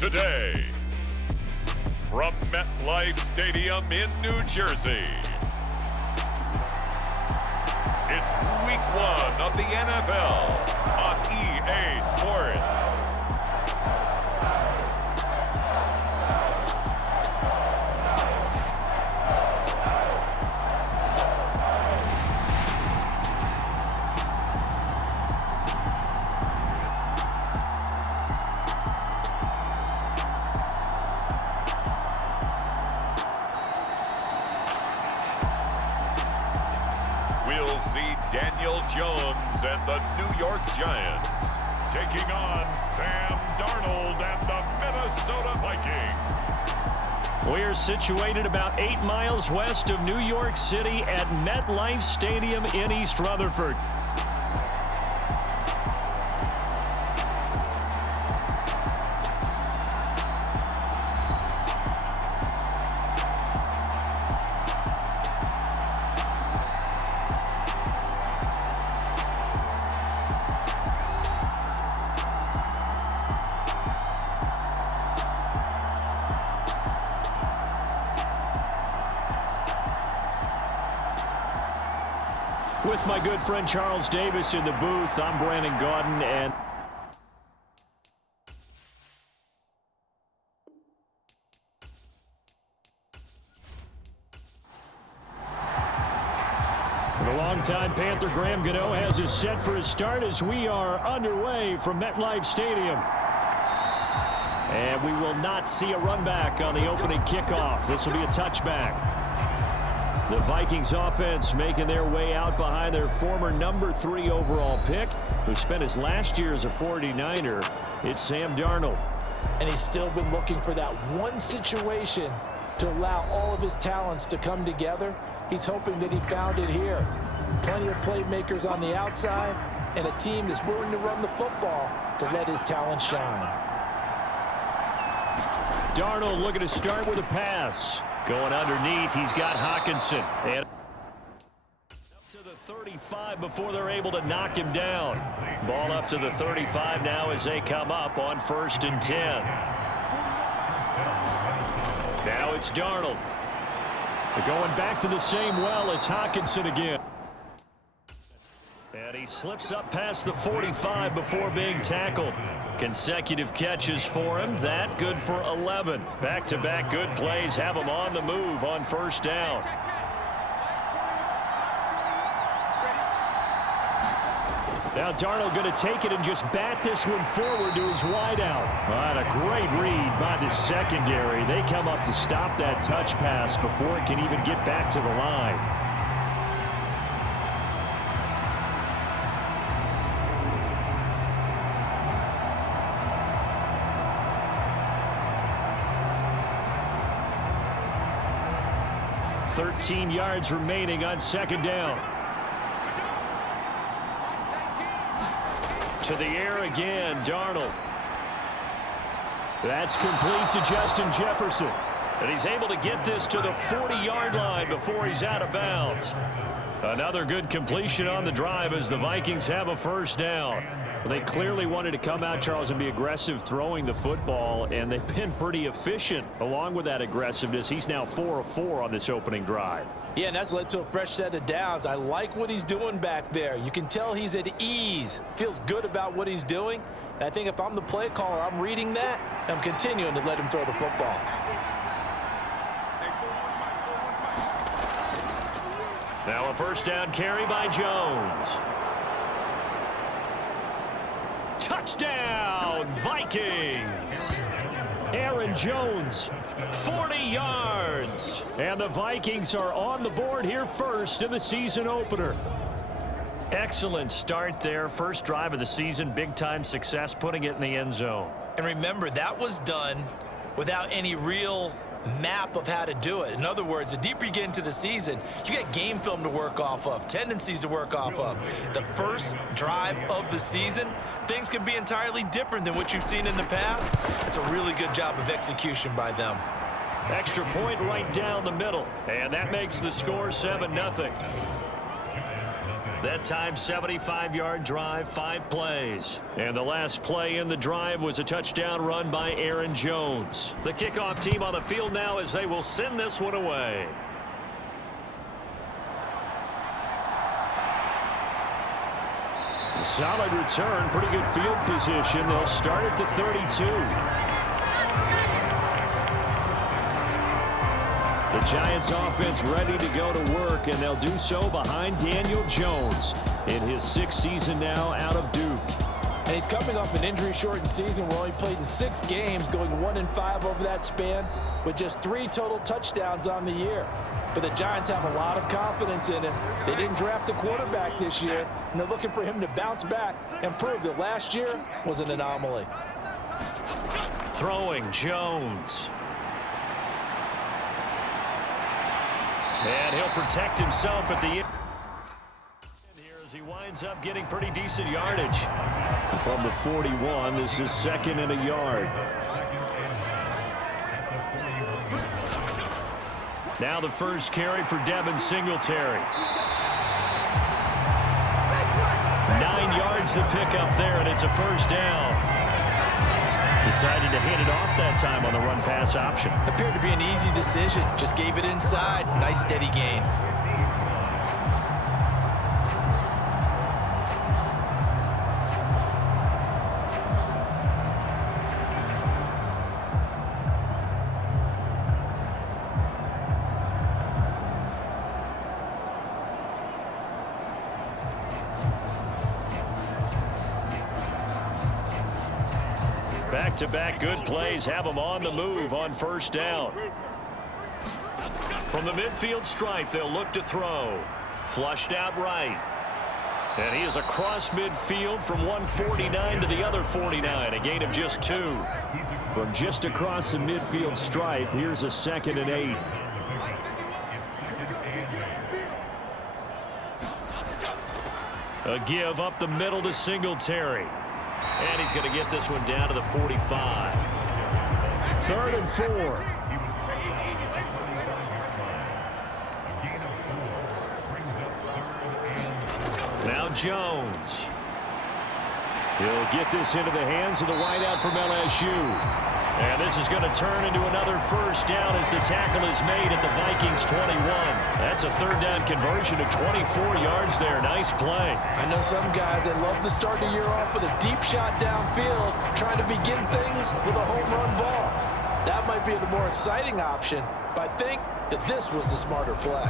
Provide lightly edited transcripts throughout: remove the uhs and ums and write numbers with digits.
today. From MetLife Stadium in New Jersey, it's Week 1 of the NFL on EA Sports. We'll see Daniel Jones and the New York Giants taking on Sam Darnold and the Minnesota Vikings. We're situated about 8 miles west of New York City at MetLife Stadium in East Rutherford. With my good friend Charles Davis in the booth, I'm Brandon Gaudin, and the longtime Panther Graham Gano has us set for his start as we are underway from MetLife Stadium. And we will not see a run back on the opening kickoff. This will be a touchback. The Vikings offense making their way out behind their former number 3 overall pick, who spent his last year as a 49er. It's Sam Darnold. And he's still been looking for that one situation to allow all of his talents to come together. He's hoping that he found it here. Plenty of playmakers on the outside and a team that's willing to run the football to let his talent shine. Darnold looking to start with a pass. Going underneath, he's got Hockenson. And up to the 35 before they're able to knock him down. Ball up to the 35 now as they come up on 1st and 10. Now it's Darnold. They're going back to the same well. It's Hockenson again. And he slips up past the 45 before being tackled. Consecutive catches for him. That good for 11. Back-to-back good plays have him on the move on 1st down. Now Darnold going to take it and just bat this one forward to his wideout. But a great read by the secondary. They come up to stop that touch pass before it can even get back to the line. $13 yards remaining on 2nd down. To the air again, Darnold. That's complete to Justin Jefferson. And he's able to get this to the 40-yard line before he's out of bounds. Another good completion on the drive as the Vikings have a 1st down. Well, they clearly wanted to come out, Charles, and be aggressive throwing the football, and they've been pretty efficient along with that aggressiveness. He's now 4 of 4 on this opening drive. Yeah, and that's led to a fresh set of downs. I like what he's doing back there. You can tell he's at ease, feels good about what he's doing. And I think if I'm the play caller, I'm reading that, and I'm continuing to let him throw the football. Now a 1st down carry by Jones. Touchdown, Vikings! Aaron Jones, 40 yards. And the Vikings are on the board here first in the season opener. Excellent start there. First drive of the season, big-time success, putting it in the end zone. And remember, that was done without any real map of how to do it. In other words, the deeper you get into the season, you get game film to work off of, tendencies to work off of. The first drive of the season, things can be entirely different than what you've seen in the past. It's a really good job of execution by them. Extra point right down the middle, and that makes the score 7-0. That time, 75-yard drive, 5 plays. And the last play in the drive was a touchdown run by Aaron Jones. The kickoff team on the field now as they will send this one away. A solid return, pretty good field position. They'll start at the 32. The Giants offense ready to go to work, and they'll do so behind Daniel Jones in his 6th season now out of Duke. And he's coming off an injury-shortened season where he played in 6 games, going 1-5 over that span with just 3 total touchdowns on the year. But the Giants have a lot of confidence in him. They didn't draft a quarterback this year, and they're looking for him to bounce back and prove that last year was an anomaly. Throwing Jones. And he'll protect himself at the end here as he winds up getting pretty decent yardage. From the 41, this is 2nd and a yard. Now the first carry for Devin Singletary. 9 yards to pick up there, and it's a first down. Decided to hand it off that time on the run-pass option. Appeared to be an easy decision. Just gave it inside. Nice steady gain. Back-to-back good plays have them on the move on first down. From the midfield stripe, they'll look to throw. Flushed out right. And he is across midfield from 149 to the other 49, a gain of just 2. From just across the midfield stripe, here's a 2nd and 8. A give up the middle to Singletary. And he's going to get this one down to the 45. 3rd and 4. Now Jones. He'll get this into the hands of the wideout from LSU. And this is going to turn into another first down as the tackle is made at the Vikings 21. That's a 3rd down conversion of 24 yards there. Nice play. I know some guys that love to start the year off with a deep shot downfield, trying to begin things with a home run ball. That might be the more exciting option, but I think that this was the smarter play.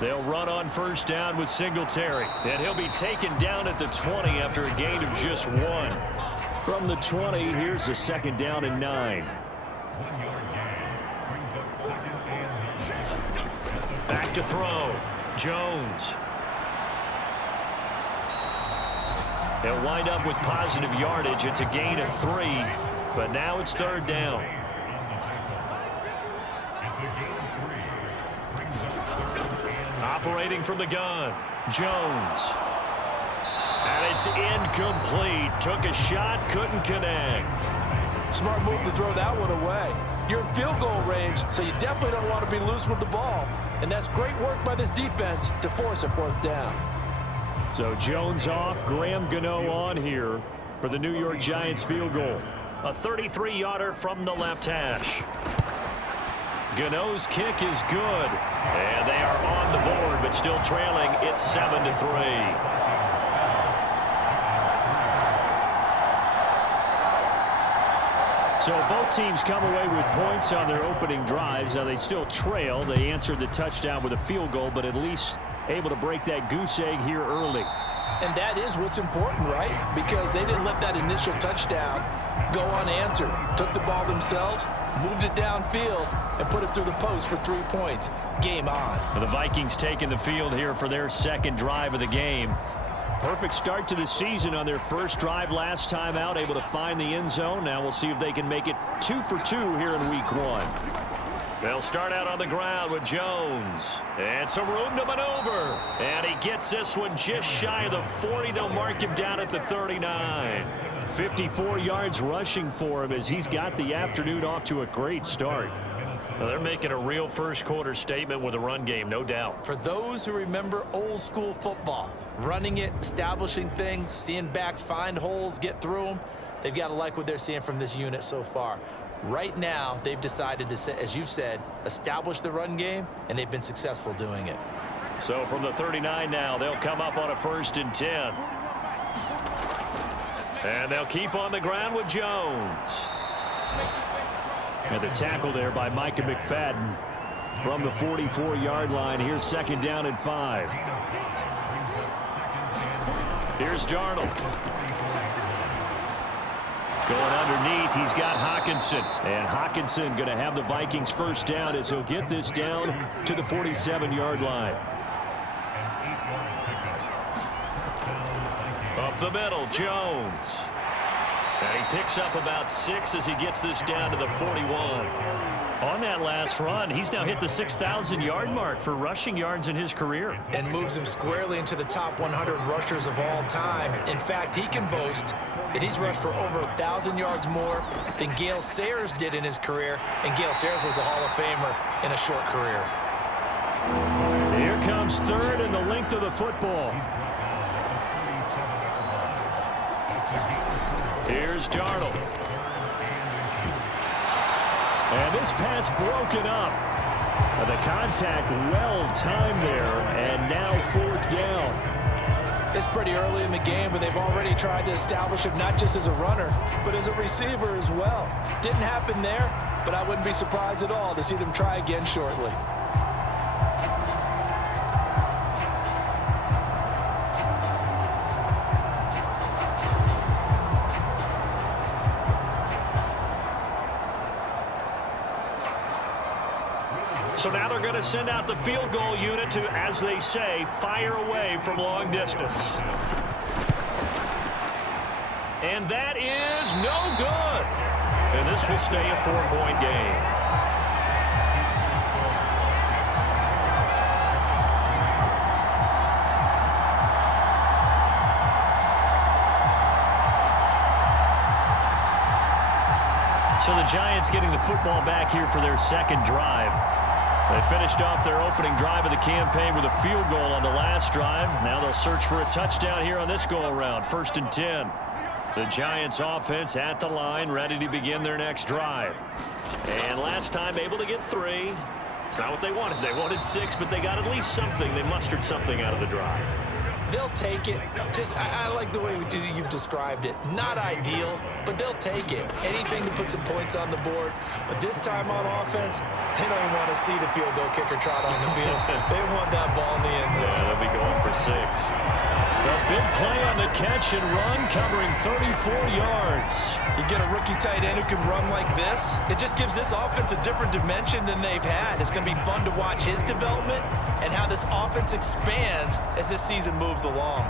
They'll run on first down with Singletary. And he'll be taken down at the 20 after a gain of just 1. From the 20, here's the 2nd down and 9. Back to throw. Jones. They'll wind up with positive yardage. It's a gain of 3, but now it's 3rd down. Operating from the gun, Jones. And it's incomplete. Took a shot, couldn't connect. Smart move to throw that one away. You're in field goal range, so you definitely don't want to be loose with the ball. And that's great work by this defense to force a 4th down. So Jones off, Graham Gano on here for the New York Giants field goal. A 33-yarder from the left hash. Gano's kick is good. And they are on the board, but still trailing. It's 7-3. So both teams come away with points on their opening drives. Now they still trail. They answered the touchdown with a field goal, but at least able to break that goose egg here early. And that is what's important, right? Because they didn't let that initial touchdown go unanswered. Took the ball themselves, moved it downfield, and put it through the post for 3 points. Game on. Well, the Vikings taking the field here for their 2nd drive of the game. Perfect start to the season on their first drive last time out, able to find the end zone. Now we'll see if they can make it 2 for 2 here in week 1. They'll start out on the ground with Jones. And some room to maneuver. And he gets this one just shy of the 40. They'll mark him down at the 39. 54 yards rushing for him as he's got the afternoon off to a great start. Well, they're making a real first-quarter statement with a run game, no doubt. For those who remember old-school football, running it, establishing things, seeing backs find holes, get through them, they've got to like what they're seeing from this unit so far. Right now, they've decided to, as you've said, establish the run game, and they've been successful doing it. So from the 39 now, they'll come up on a 1st and 10. And they'll keep on the ground with Jones. And the tackle there by Micah McFadden from the 44-yard line. Here's 2nd down and 5. Here's Darnold. Going underneath, he's got Hockenson. And Hockenson going to have the Vikings 1st down as he'll get this down to the 47-yard line. Up the middle, Jones. And he picks up about 6 as he gets this down to the 41. On that last run, he's now hit the 6,000-yard mark for rushing yards in his career. And moves him squarely into the top 100 rushers of all time. In fact, he can boast that he's rushed for over 1,000 yards more than Gale Sayers did in his career. And Gale Sayers was a Hall of Famer in a short career. Here comes 3rd and the length of the football. Here's Darnold. And this pass broken up. The contact well timed there, and now 4th down. It's pretty early in the game, but they've already tried to establish him not just as a runner, but as a receiver as well. Didn't happen there, but I wouldn't be surprised at all to see them try again shortly. So now they're going to send out the field goal unit to, as they say, fire away from long distance. And that is no good. And this will stay a 4-point game. So the Giants getting the football back here for their 2nd drive. They finished off their opening drive of the campaign with a field goal on the last drive. Now they'll search for a touchdown here on this go-around. 1st and 10. The Giants offense at the line, ready to begin their next drive. And last time able to get 3. It's not what they wanted. They wanted 6, but they got at least something. They mustered something out of the drive. They'll take it. I like the way you've described it. Not ideal, but they'll take it. Anything to put some points on the board. But this time on offense, they don't even want to see the field goal kicker trot on the field. They want that ball in the end zone. Yeah, they'll be going for 6. A big play on the catch and run, covering 34 yards. You get a rookie tight end who can run like this, it just gives this offense a different dimension than they've had. It's going to be fun to watch his development and how this offense expands as this season moves along.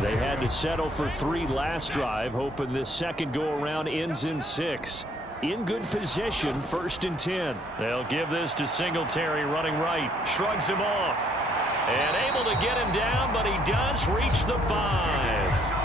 They had to settle for 3 last drive, hoping this second go-around ends in 6. In good position, 1st and 10. They'll give this to Singletary running right. Shrugs him off. And able to get him down, but he does reach the 5.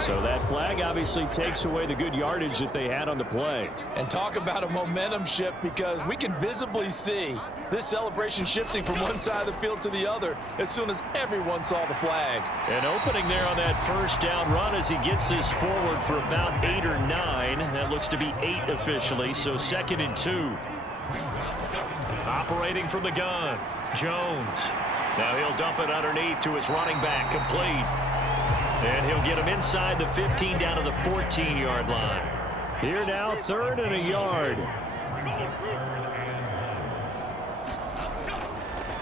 So that flag obviously takes away the good yardage that they had on the play. And talk about a momentum shift, because we can visibly see this celebration shifting from one side of the field to the other as soon as everyone saw the flag. An opening there on that 1st down run as he gets this forward for about 8 or 9. That looks to be 8 officially, so 2nd and 2. Operating from the gun, Jones. Now he'll dump it underneath to his running back, complete. And he'll get him inside the 15 down to the 14-yard line. Here now, 3rd and a yard.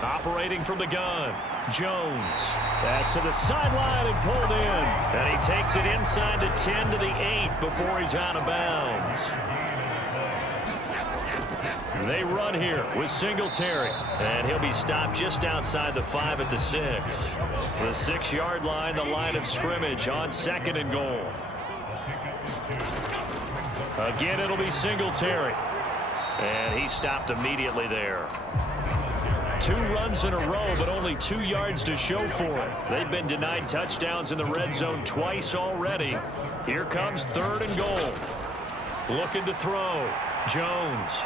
Operating from the gun, Jones. Pass to the sideline and pulled in. And he takes it inside the 10 to the 8 before he's out of bounds. They run here with Singletary. And he'll be stopped just outside the 5 at the 6. The 6-yard line, the line of scrimmage on 2nd and goal. Again, it'll be Singletary. And he stopped immediately there. 2 runs in a row, but only 2 yards to show for it. They've been denied touchdowns in the red zone twice already. Here comes 3rd and goal. Looking to throw. Jones.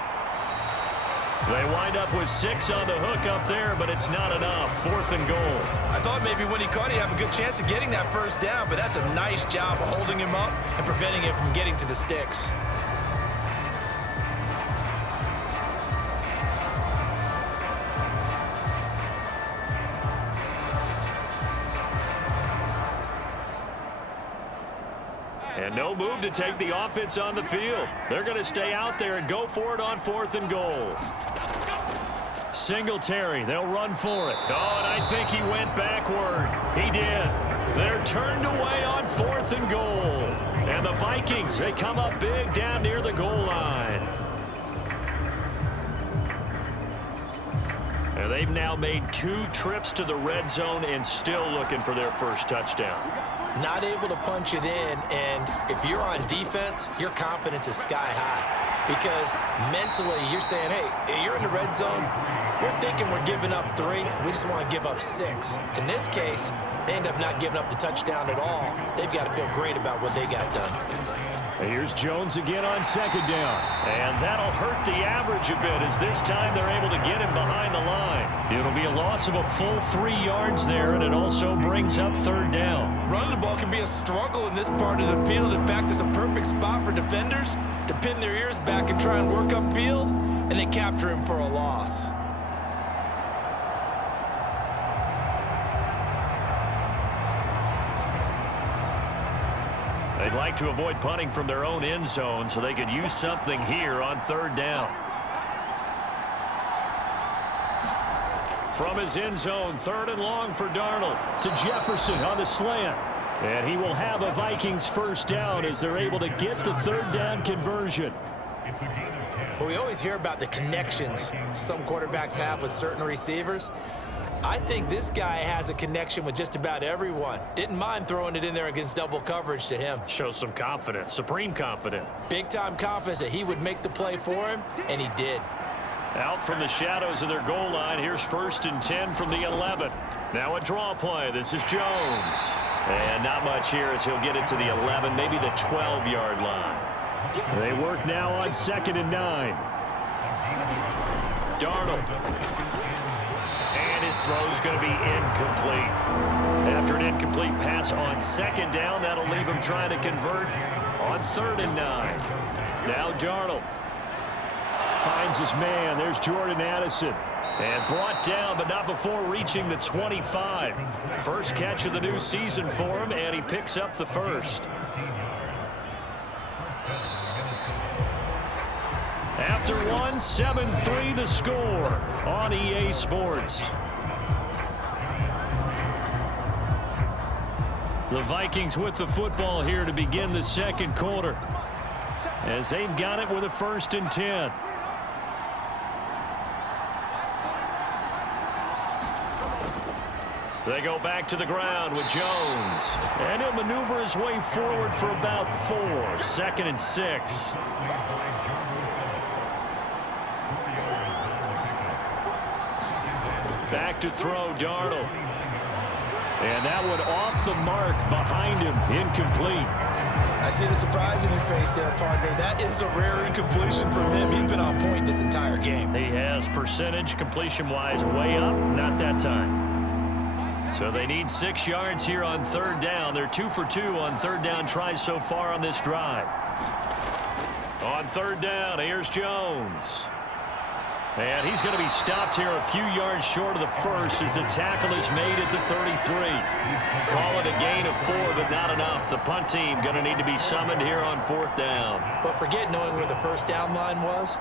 They wind up with 6 on the hook up there, but it's not enough. 4th and goal. I thought maybe when he caught it, he'd have a good chance of getting that first down, but that's a nice job of holding him up and preventing him from getting to the sticks. And no move to take the offense on the field. They're going to stay out there and go for it on 4th and goal. Singletary, they'll run for it. Oh, and I think he went backward. He did. They're turned away on 4th and goal. And the Vikings, they come up big down near the goal line. And they've now made 2 trips to the red zone and still looking for their first touchdown. Not able to punch it in, and if you're on defense, your confidence is sky high. Because mentally, you're saying, hey, you're in the red zone. We're thinking we're giving up 3. We just want to give up 6. In this case, they end up not giving up the touchdown at all. They've got to feel great about what they got done. Here's Jones again on 2nd down. And that'll hurt the average a bit as this time they're able to get him behind the line. It'll be a loss of a full 3 yards there, and it also brings up 3rd down. Running the ball can be a struggle in this part of the field. In fact, it's a perfect spot for defenders to pin their ears back and try and work upfield, and they capture him for a loss. They'd like to avoid punting from their own end zone so they could use something here on 3rd down. From his end zone, 3rd and long for Darnold. To Jefferson on the slant. And he will have a Vikings first down as they're able to get the 3rd down conversion. Well, we always hear about the connections some quarterbacks have with certain receivers. I think this guy has a connection with just about everyone. Didn't mind throwing it in there against double coverage to him. Shows some confidence, supreme confidence. Big-time confidence that he would make the play for him, and he did. Out from the shadows of their goal line, here's 1st and 10 from the 11. Now a draw play. This is Jones. And not much here as he'll get it to the 11, maybe the 12-yard line. They work now on 2nd and 9. Darnold. His throw is going to be incomplete. After an incomplete pass on 2nd down, that'll leave him trying to convert on 3rd and 9. Now Darnold finds his man. There's Jordan Addison. And brought down, but not before reaching the 25. First catch of the new season for him, and he picks up the 1st. After 1, 7-3 the score on EA Sports. The Vikings with the football here to begin the 2nd quarter, as they've got it with a 1st and 10. They go back to the ground with Jones, and he'll maneuver his way forward for about 4. 2nd and 6. Back to throw, Darnold. And that one off the mark behind him, incomplete. I see the surprise in your face there, partner. That is a rare incompletion from him. He's been on point this entire game. He has percentage completion-wise way up, not that time. So they need 6 yards here on 3rd down. They're 2 for 2 on 3rd down tries so far on this drive. On 3rd down, here's Jones. And he's going to be stopped here a few yards short of the 1st as the tackle is made at the 33. Call it a gain of 4, but not enough. The punt team going to need to be summoned here on 4th down. But forget knowing where the first down line was.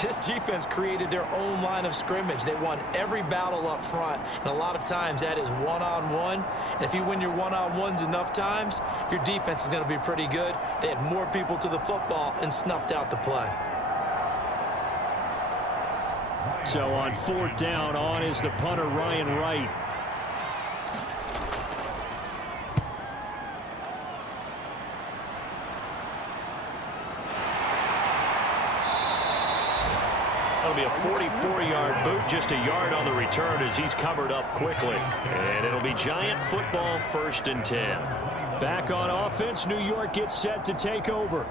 This defense created their own line of scrimmage. They won every battle up front, and a lot of times that is one-on-one. And if you win your one-on-ones enough times, your defense is going to be pretty good. They had more people to the football and snuffed out the play. So on 4th down, on is the punter, Ryan Wright. That'll be a 44-yard boot, just a yard on the return as he's covered up quickly. And it'll be Giant football, 1st and 10. Back on offense, New York gets set to take over.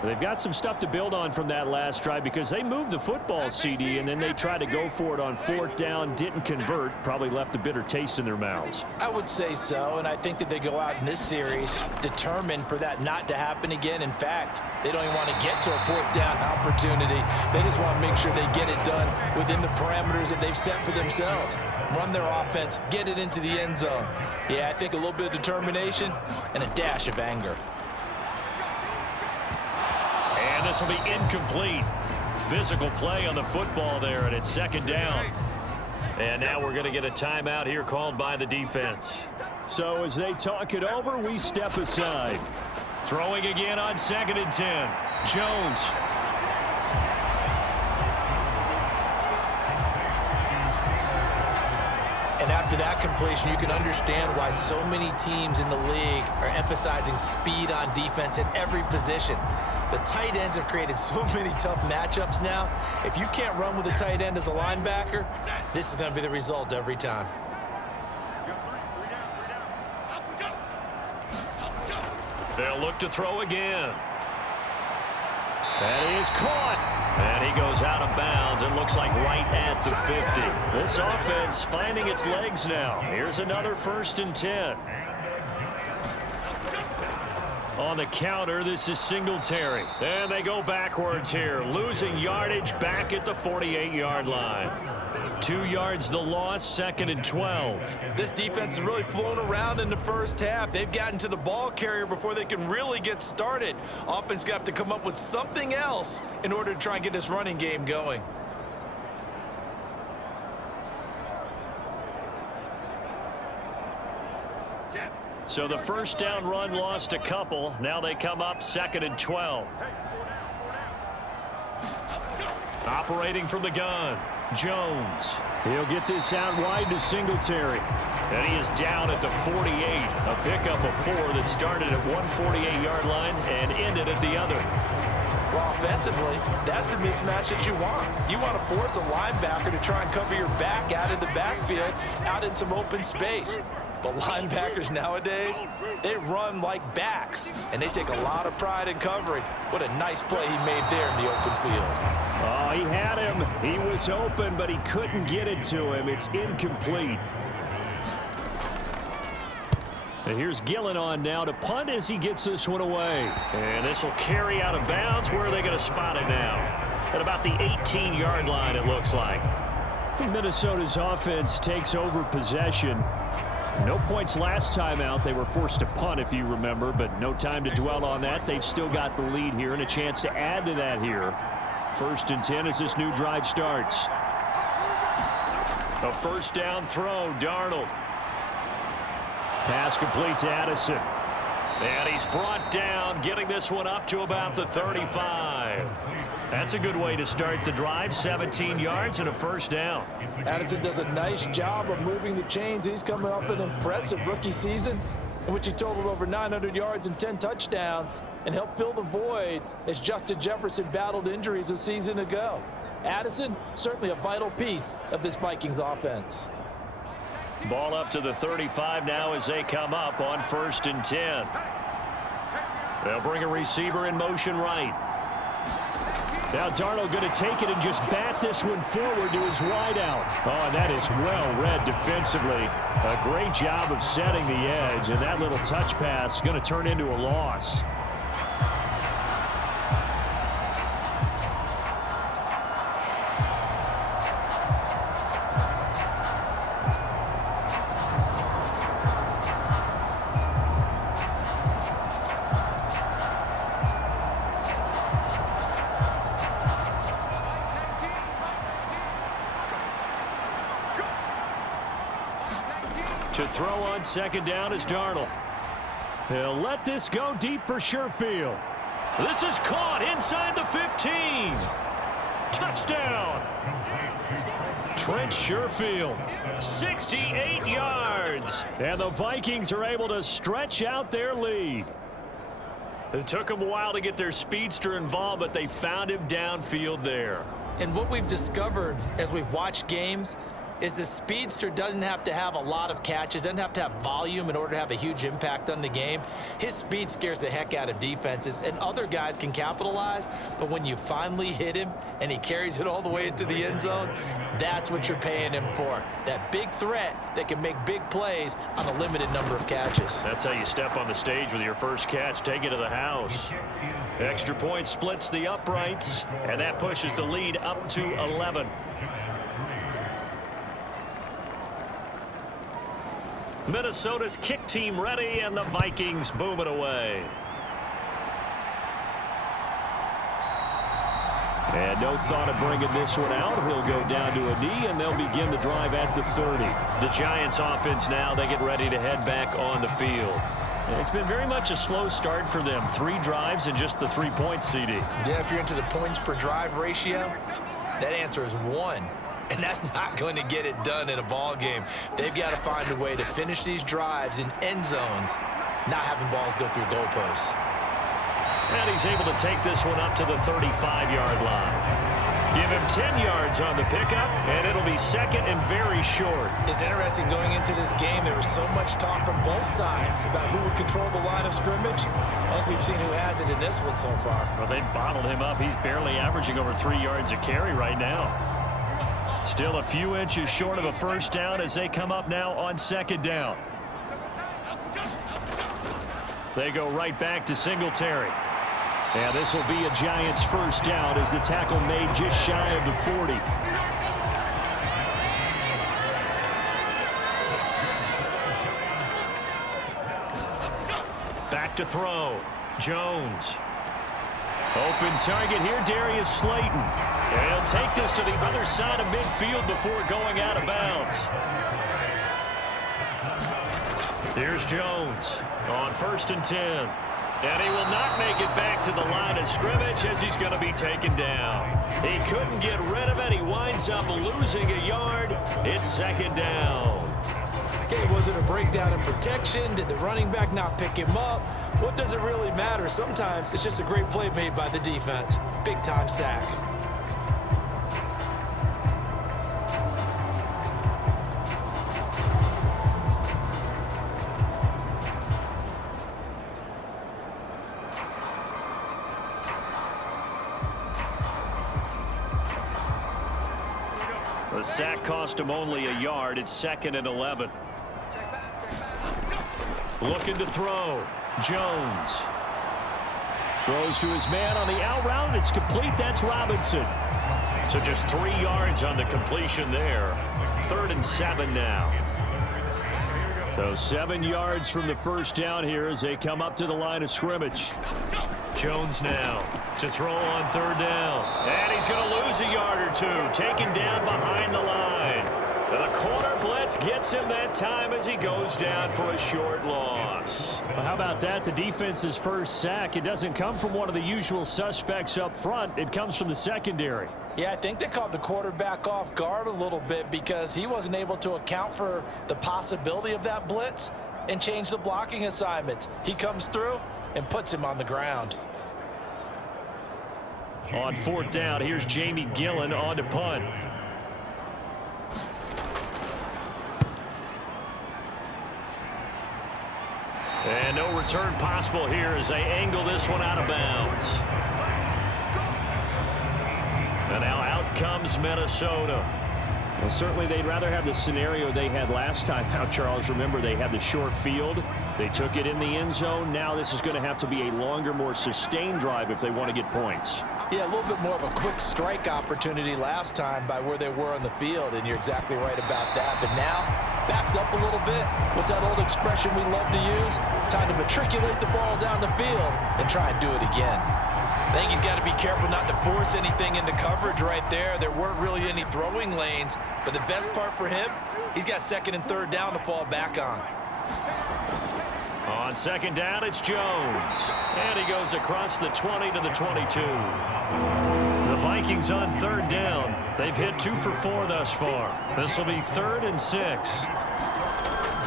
They've got some stuff to build on from that last drive because they moved the football, CD, and then they tried to go for it on 4th down, didn't convert, probably left a bitter taste in their mouths. I would say so, and I think that they go out in this series determined for that not to happen again. In fact, they don't even want to get to a 4th down opportunity. They just want to make sure they get it done within the parameters that they've set for themselves. Run their offense, get it into the end zone. Yeah, I think a little bit of determination and a dash of anger. And this will be incomplete. Physical play on the football there, and it's 2nd down. And now we're going to get a timeout here called by the defense. So as they talk it over, we step aside. Throwing again on 2nd and 10. Jones. And after that completion, you can understand why so many teams in the league are emphasizing speed on defense at every position. The tight ends have created so many tough matchups now. If you can't run with a tight end as a linebacker, this is going to be the result every time. They'll look to throw again. And he is caught. And he goes out of bounds. It looks like right at the 50. This offense finding its legs now. Here's another 1st and 10. On the counter, this is Singletary. And they go backwards here, losing yardage back at the 48-yard line. 2 yards the loss, 2nd and 12. This defense has really flown around in the first half. They've gotten to the ball carrier before they can really get started. Offense got to come up with something else in order to try and get this running game going. So the 1st down run lost a couple. Now they come up 2nd and 12. Operating from the gun, Jones. He'll get this out wide to Singletary. And he is down at the 48. A pickup of 4 that started at one 48-yard line and ended at the other. Well, offensively, that's the mismatch that you want. You want to force a linebacker to try and cover your back out in the backfield, out in some open space. But linebackers nowadays, they run like backs, and they take a lot of pride in covering. What a nice play he made there in the open field. Oh, he had him. He was open, but he couldn't get it to him. It's incomplete. And here's Gillen on now to punt as he gets this one away. And this will carry out of bounds. Where are they going to spot it now? At about the 18-yard line, it looks like. Minnesota's offense takes over possession. No points last time out. They were forced to punt, if you remember, but no time to dwell on that. They've still got the lead here and a chance to add to that here. 1st and 10 as this new drive starts. A 1st down throw, Darnold. Pass complete to Addison. And he's brought down, getting this one up to about the 35. That's a good way to start the drive. 17 yards and a 1st down. Addison does a nice job of moving the chains. He's coming off an impressive rookie season in which he totaled over 900 yards and 10 touchdowns and helped fill the void as Justin Jefferson battled injuries a season ago. Addison, certainly a vital piece of this Vikings offense. Ball up to the 35 now as they come up on 1st and 10. They'll bring a receiver in motion right. Now Darnold going to take it and just bat this one forward to his wideout. Oh, and that is well read defensively. A great job of setting the edge, and that little touch pass is going to turn into a loss. To throw on 2nd down is Darnold. He'll let this go deep for Sherfield. This is caught inside the 15. Touchdown! Trent Sherfield, 68 yards. And the Vikings are able to stretch out their lead. It took them a while to get their speedster involved, but they found him downfield there. And what we've discovered as we've watched games is the speedster doesn't have to have a lot of catches, doesn't have to have volume in order to have a huge impact on the game. His speed scares the heck out of defenses, and other guys can capitalize, but when you finally hit him and he carries it all the way into the end zone, that's what you're paying him for. That big threat that can make big plays on a limited number of catches. That's how you step on the stage with your first catch. Take it to the house. Extra point splits the uprights, and that pushes the lead up to 11. Minnesota's kick team ready, and the Vikings boom it away. And no thought of bringing this one out. He'll go down to a knee, and they'll begin the drive at the 30. The Giants offense now, they get ready to head back on the field. It's been very much a slow start for them. 3 drives and just the 3 points, CD. Yeah, if you're into the points per drive ratio, that answer is 1. And that's not going to get it done in a ball game. They've got to find a way to finish these drives in end zones, not having balls go through goalposts. And he's able to take this one up to the 35-yard line. Give him 10 yards on the pickup, and it'll be second and very short. It's interesting going into this game. There was so much talk from both sides about who would control the line of scrimmage. I think we've seen who has it in this one so far. Well, they bottled him up. He's barely averaging over 3 yards a carry right now. Still a few inches short of a first down as they come up now on second down. They go right back to Singletary. And this will be a Giants first down as the tackle made just shy of the 40. Back to throw. Jones. Open target here, Darius Slayton. And he'll take this to the other side of midfield before going out of bounds. Here's Jones on 1st and 10. And he will not make it back to the line of scrimmage as he's going to be taken down. He couldn't get rid of it. He winds up losing a yard. It's second down. Okay, was it a breakdown in protection? Did the running back not pick him up? What does it really matter? Sometimes it's just a great play made by the defense. Big-time sack. The sack cost him only a yard. It's 2nd and 11. Looking to throw. Jones. Throws to his man on the out route. It's complete. That's Robinson. So just 3 yards on the completion there. 3rd and 7 now. So 7 yards from the first down here as they come up to the line of scrimmage. Jones now to throw on 3rd down. And he's going to lose a yard or 2. Taken down behind the line. And the corner blitz gets him that time as he goes down for a short loss. Well, how about that? The defense's first sack. It doesn't come from one of the usual suspects up front. It comes from the secondary. Yeah, I think they caught the quarterback off guard a little bit because he wasn't able to account for the possibility of that blitz and change the blocking assignments. He comes through and puts him on the ground. On 4th down, here's Jamie Gillen on to punt. And no return possible here as they angle this one out of bounds. And now out comes Minnesota. Well, certainly they'd rather have the scenario they had last time out, Charles. Remember, they had the short field. They took it in the end zone. Now this is going to have to be a longer, more sustained drive if they want to get points. Yeah, a little bit more of a quick strike opportunity last time by where they were on the field, and you're exactly right about that. But now, backed up a little bit. What's that old expression we love to use? Time to matriculate the ball down the field and try and do it again. I think he's got to be careful not to force anything into coverage right there. There weren't really any throwing lanes, but the best part for him, he's got 2nd and 3rd down to fall back on. On second down, it's Jones. And he goes across the 20 to the 22. The Vikings on third down. They've hit 2 for 4 thus far. This will be 3rd and 6.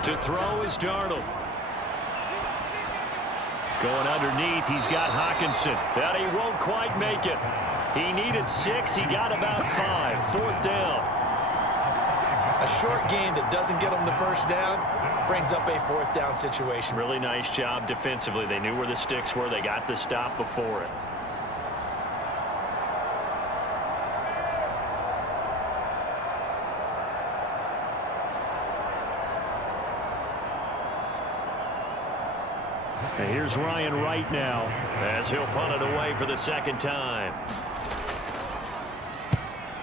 To throw is Darnold. Going underneath, he's got Hockenson. That he won't quite make it. He needed 6. He got about 5. 4th down. A short game that doesn't get him the first down brings up a 4th down situation. Really nice job defensively. They knew where the sticks were. They got the stop before it. And here's Ryan Wright now as he'll punt it away for the 2nd time.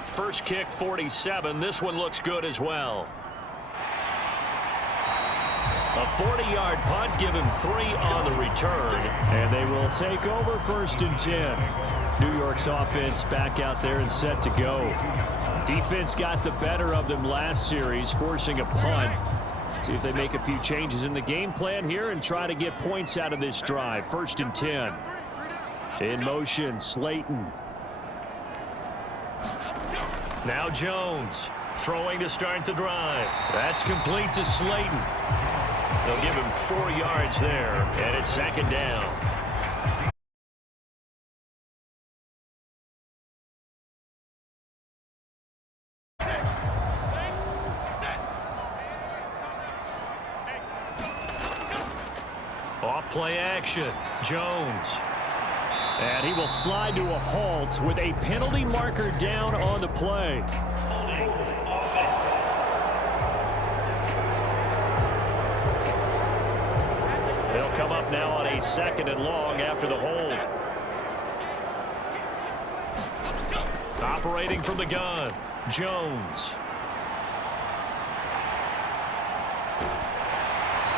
First kick, 47. This one looks good as well. A 40-yard punt, give him 3 on the return. And they will take over 1st and 10. New York's offense back out there and set to go. Defense got the better of them last series, forcing a punt. See if they make a few changes in the game plan here and try to get points out of this drive. 1st and 10. In motion, Slayton. Now Jones throwing to start the drive. That's complete to Slayton. They'll give him 4 yards there, and it's 2nd down. Off play action, Jones. And he will slide to a halt with a penalty marker down on the play. They'll come up now on a 2nd and long after the hold. Operating from the gun, Jones.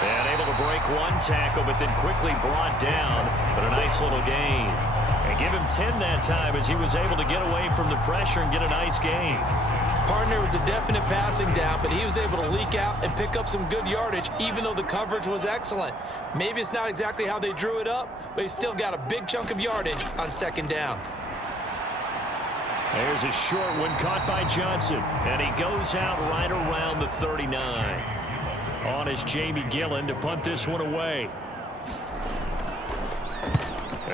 And able to break 1 tackle, but then quickly brought down. But a nice little gain. And give him 10 that time as he was able to get away from the pressure and get a nice gain. Partner was a definite passing down, but he was able to leak out and pick up some good yardage, even though the coverage was excellent. Maybe it's not exactly how they drew it up, but he still got a big chunk of yardage on 2nd down. There's a short one caught by Johnson. And he goes out right around the 39. On is Jamie Gillen to punt this one away.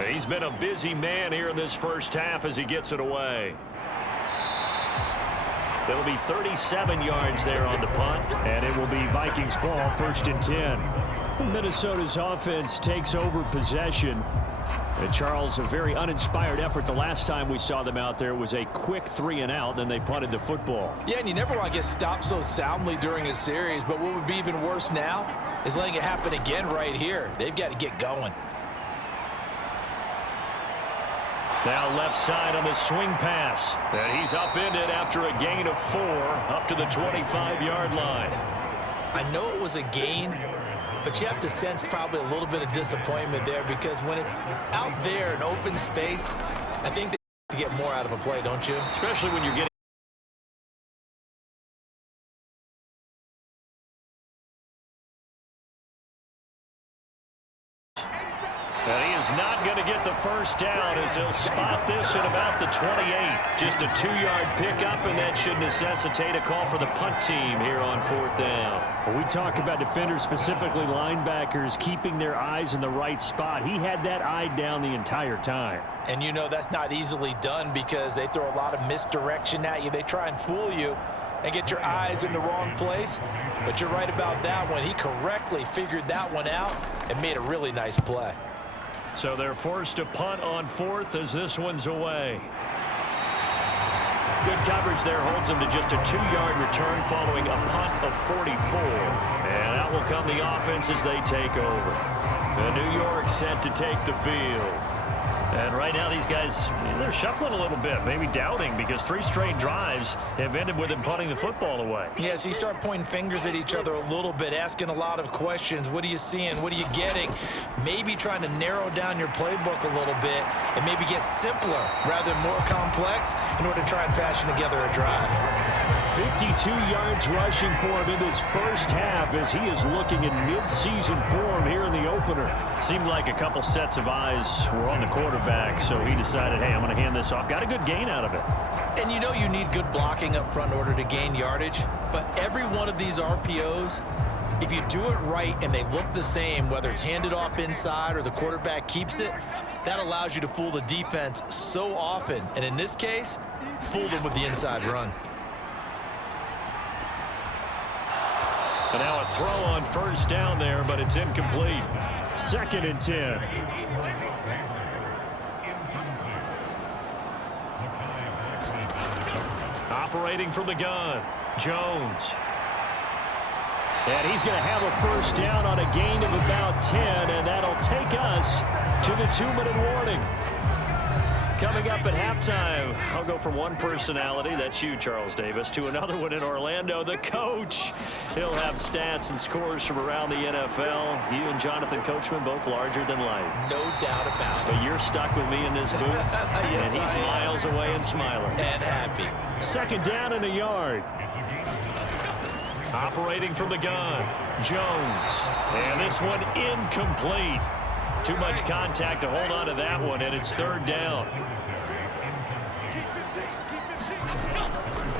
He's been a busy man here in this first half as he gets it away. It'll be 37 yards there on the punt, and it will be Vikings ball, 1st and 10. Minnesota's offense takes over possession. And Charles, a very uninspired effort the last time we saw them out there was a quick 3 and out, then they punted the football. Yeah, and you never want to get stopped so soundly during a series, but what would be even worse now is letting it happen again right here. They've got to get going. Now left side on the swing pass. And he's upended after a gain of 4 up to the 25-yard line. I know it was a gain, but you have to sense probably a little bit of disappointment there because when it's out there in open space, I think they have to get more out of a play, don't you? Especially when you're getting and he is not going to get the first down as he'll spot this at about the 28. Just a 2-yard pickup, and that should necessitate a call for the punt team here on 4th down. When we talk about defenders, specifically linebackers, keeping their eyes in the right spot, he had that eye down the entire time. And you know that's not easily done because they throw a lot of misdirection at you. They try and fool you and get your eyes in the wrong place. But you're right about that one. He correctly figured that one out and made a really nice play. So they're forced to punt on 4th as this one's away. Good coverage there holds them to just a 2-yard return following a punt of 44. And out will come the offense as they take over. The New York set to take the field. And right now these guys, they're shuffling a little bit, maybe doubting because 3 straight drives have ended with them punting the football away. Yeah, so you start pointing fingers at each other a little bit, asking a lot of questions. What are you seeing? What are you getting? Maybe trying to narrow down your playbook a little bit and maybe get simpler rather than more complex in order to try and fashion together a drive. 52 yards rushing for him in this first half as he is looking in mid-season form here in the opener. Seemed like a couple sets of eyes were on the quarterback, so he decided, hey, I'm going to hand this off. Got a good gain out of it. And you know you need good blocking up front in order to gain yardage, but every one of these RPOs, if you do it right and they look the same, whether it's handed off inside or the quarterback keeps it, that allows you to fool the defense so often. And in this case, fooled them with the inside run. And now a throw on first down there, but it's incomplete. 2nd and 10. Operating from the gun, Jones. And he's going to have a first down on a gain of about 10, and that'll take us to the 2-minute warning. Coming up at halftime, I'll go from one personality, that's you, Charles Davis, to another one in Orlando, the coach. He'll have stats and scores from around the NFL. You and Jonathan Coachman, both larger than life. No doubt about it. But you're stuck with me in this booth, Yes, and he's miles away and smiling. And happy. 2nd down and a yard. Operating from the gun, Jones. And this one incomplete. Too much contact to hold on to that one, and it's 3rd down.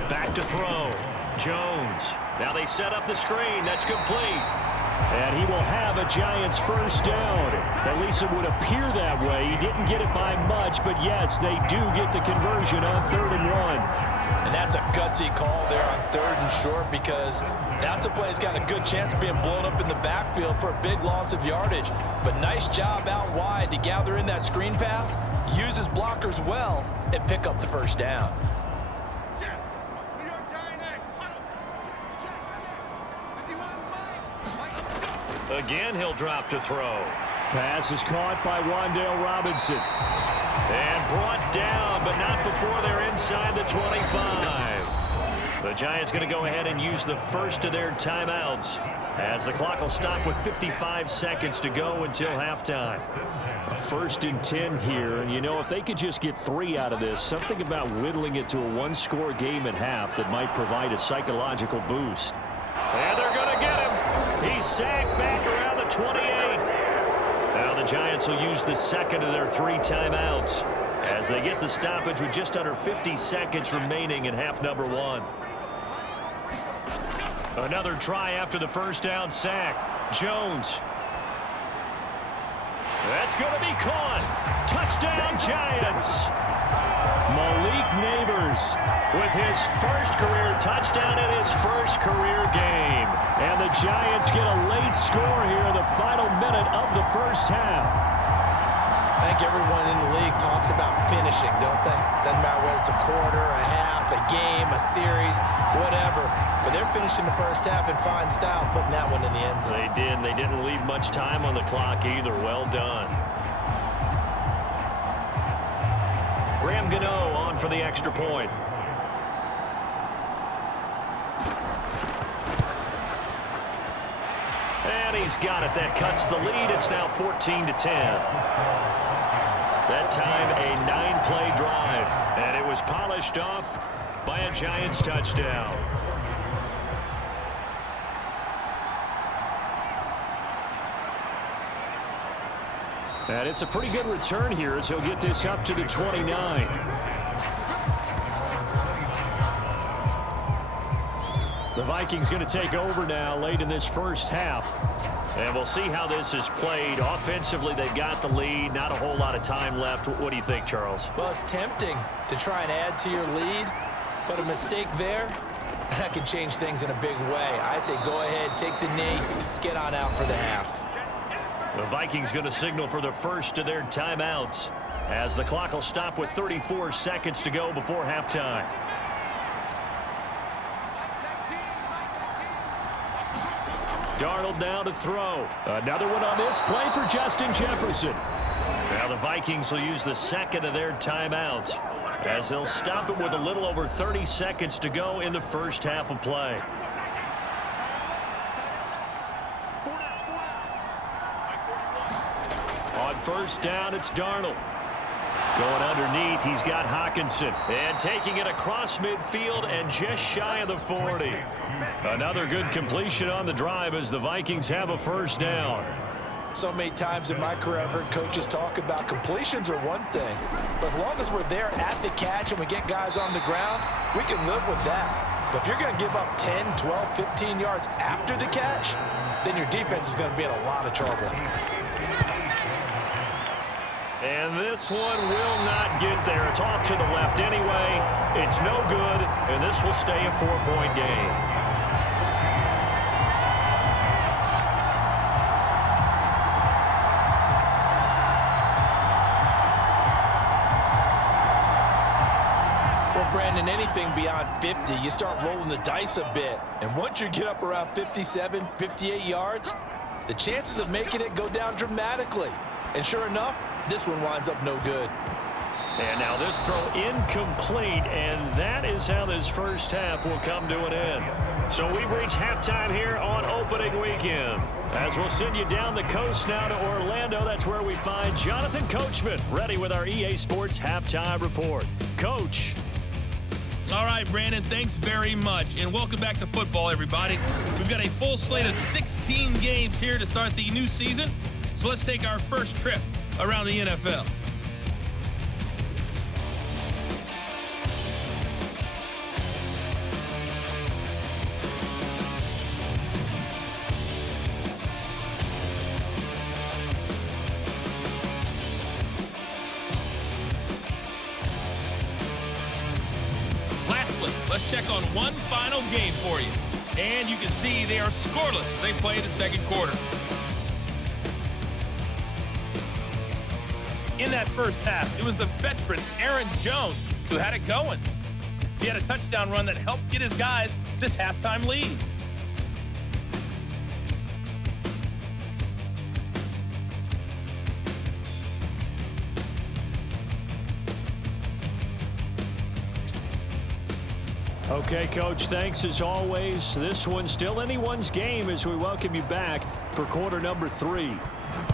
Back to throw. Jones. Now they set up the screen. That's complete. And he will have a Giants first down. At least it would appear that way. He didn't get it by much, but yes, they do get the conversion on 3rd and 1. And that's a gutsy call there on 3rd and short, because that's a play that's got a good chance of being blown up in the backfield for a big loss of yardage. But nice job out wide to gather in that screen pass, use his blockers well, and pick up the first down. Again, he'll drop to throw. Pass is caught by Wan'Dale Robinson. And brought down, but not before they're inside the 25. The Giants going to go ahead and use the first of their timeouts as the clock will stop with 55 seconds to go until halftime. A 1st and 10 here, and you know, if they could just get 3 out of this, something about whittling it to a one-score game at half that might provide a psychological boost. And they're going to get him. He's sacked back around the 28. Now the Giants will use the second of their 3 timeouts as they get the stoppage with just under 50 seconds remaining in half number 1. Another try after the first down sack. Jones. That's going to be caught. Touchdown, Giants. Malik Neighbors with his first career touchdown in his first career game. And the Giants get a late score here in the final minute of the first half. I think everyone in the league talks about finishing, don't they? Doesn't matter whether it's a quarter, a half, a game, a series, whatever. But they're finishing the first half in fine style, putting that one in the end zone. They did. They didn't leave much time on the clock either. Well done. Graham Gano on for the extra point. And he's got it. That cuts the lead. It's now 14-10. That time a 9-play drive. And it was polished off by a Giants touchdown. And it's a pretty good return here as he'll get this up to the 29. The Vikings going to take over now late in this first half. And we'll see how this is played. Offensively, they've got the lead. Not a whole lot of time left. What do you think, Charles? Well, it's tempting to try and add to your lead, but a mistake there, that could change things in a big way. I say go ahead, take the knee, get on out for the half. The Vikings going to signal for the first of their timeouts as the clock will stop with 34 seconds to go before halftime. Darnold now to throw. Another one on this play for Justin Jefferson. Now the Vikings will use the second of their timeouts as they'll stop it with a little over 30 seconds to go in the first half of play. On first down, it's Darnold. Going underneath, he's got Hawkinson. And taking it across midfield and just shy of the 40. Another good completion on the drive as the Vikings have a first down. So many times in my career I've heard coaches talk about completions are one thing, but as long as we're there at the catch and we get guys on the ground, we can live with that. But if you're going to give up 10, 12, 15 yards after the catch, then your defense is going to be in a lot of trouble. And this one will not get there. It's off to the left anyway. It's no good, and this will stay a 4-point game. Brandon, anything beyond 50, you start rolling the dice a bit. And once you get up around 57, 58 yards, the chances of making it go down dramatically. And sure enough, this one winds up no good. And now this throw incomplete, and that is how this first half will come to an end. So we've reached halftime here on opening weekend. As we'll send you down the coast now to Orlando, that's where we find Jonathan Coachman, ready with our EA Sports Halftime Report. Coach. All right, Brandon, thanks very much, and welcome back to football, everybody. We've got a full slate of 16 games here to start the new season, so let's take our first trip around the NFL. Let's check on one final game for you. And you can see they are scoreless as they play the second quarter. In that first half, it was the veteran Aaron Jones who had it going. He had a touchdown run that helped get his guys this halftime lead. Okay, Coach, thanks as always. This one's still anyone's game as we welcome you back for quarter number 3.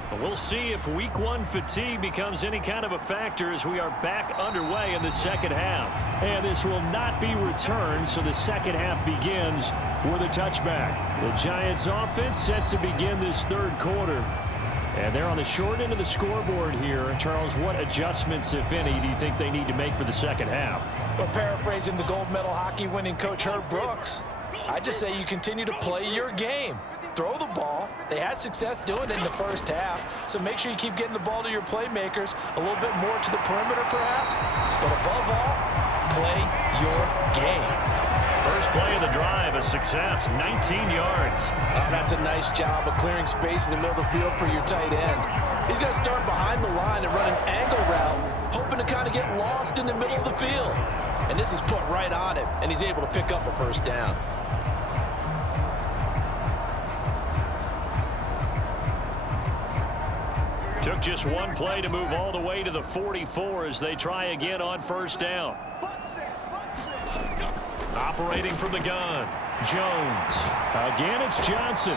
But we'll see if week 1 fatigue becomes any kind of a factor as we are back underway in the second half. And this will not be returned, so the second half begins with a touchback. The Giants offense set to begin this third quarter. And they're on the short end of the scoreboard here. Charles, what adjustments, if any, do you think they need to make for the second half? Well, paraphrasing the gold medal hockey winning coach Herb Brooks, I just say you continue to play your game. Throw the ball. They had success doing it in the first half, so make sure you keep getting the ball to your playmakers, a little bit more to the perimeter perhaps, but above all, play your game. First play of the drive, a success, 19 yards. Oh, that's a nice job of clearing space in the middle of the field for your tight end. He's going to start behind the line and run an angle route, hoping to kind of get lost in the middle of the field. And this is put right on him, and he's able to pick up a first down. Took just one play to move all the way to the 44 as they try again on first down. Operating from the gun, Jones. Again, it's Johnson.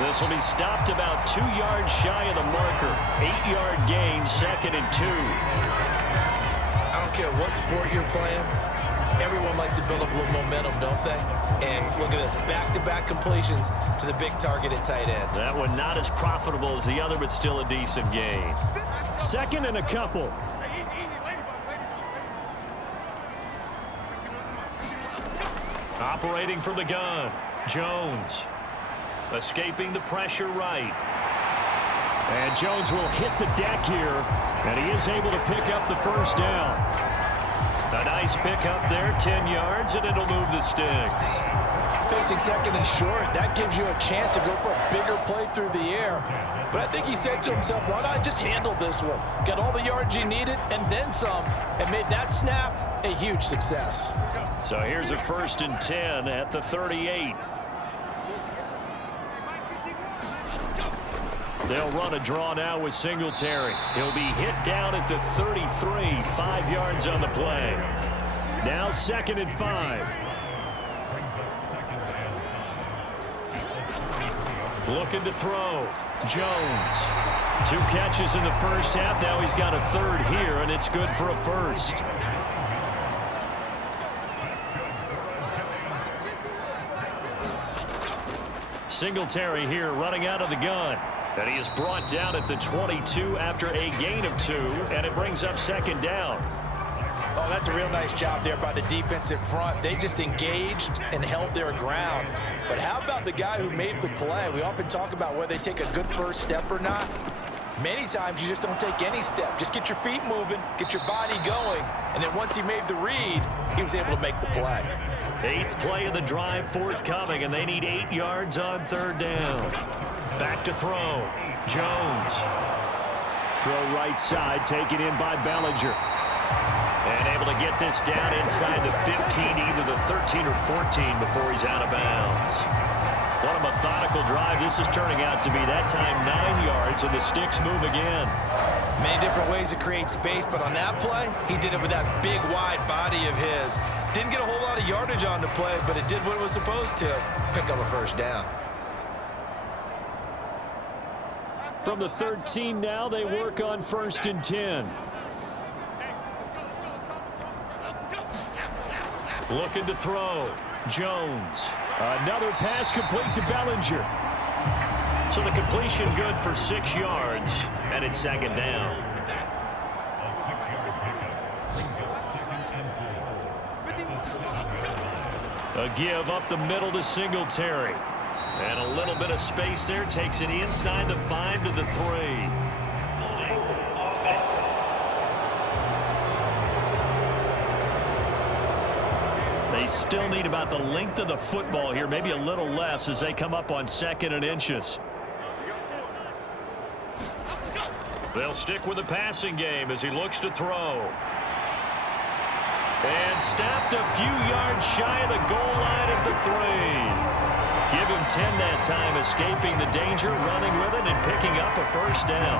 This will be stopped about 2 yards shy of the marker. 8-yard gain, 2nd and 2. I don't care what sport you're playing. Everyone likes to build up a little momentum, don't they? And look at this, back-to-back completions to the big target at tight end. That one not as profitable as the other, but still a decent gain. 2nd and a couple. Operating from the gun, Jones. Escaping the pressure right. And Jones will hit the deck here, and he is able to pick up the first down. A nice pickup there, 10 yards, and it'll move the sticks. Facing 2nd and short, that gives you a chance to go for a bigger play through the air. But I think he said to himself, why not just handle this one? Got all the yards you needed and then some, and made that snap a huge success. So here's a 1st and 10 at the 38. They'll run a draw now with Singletary. He'll be hit down at the 33, 5 yards on the play. Now 2nd and 5. Looking to throw. Jones. 2 catches in the first half. Now he's got a third here, and it's good for a first. Singletary here running out of the gun. And he is brought down at the 22 after a gain of 2, and it brings up second down. Oh, that's a real nice job there by the defensive front. They just engaged and held their ground. But how about the guy who made the play? We often talk about whether they take a good first step or not. Many times you just don't take any step. Just get your feet moving, get your body going, and then once he made the read, he was able to make the play. 8th play of the drive forthcoming, and they need 8 yards on third down. Back to throw. Jones. Throw right side, taken in by Bellinger. And able to get this down inside the 15, either the 13 or 14 before he's out of bounds. What a methodical drive this is turning out to be. That time 9 yards, and the sticks move again. Many different ways to create space, but on that play, he did it with that big, wide body of his. Didn't get a whole lot of yardage on the play, but it did what it was supposed to. Pick up a first down. From the 13 now, they work on 1st and 10. Looking to throw. Jones. Another pass complete to Bellinger. So the completion good for 6 yards, and it's second down. A give up the middle to Singletary. And a little bit of space there. Takes it inside the 5 to the 3. They still need about the length of the football here, maybe a little less as they come up on 2nd and inches. They'll stick with the passing game as he looks to throw. And snapped a few yards shy of the goal line at the 3. Give him 10 that time, escaping the danger, running with it, and picking up a first down.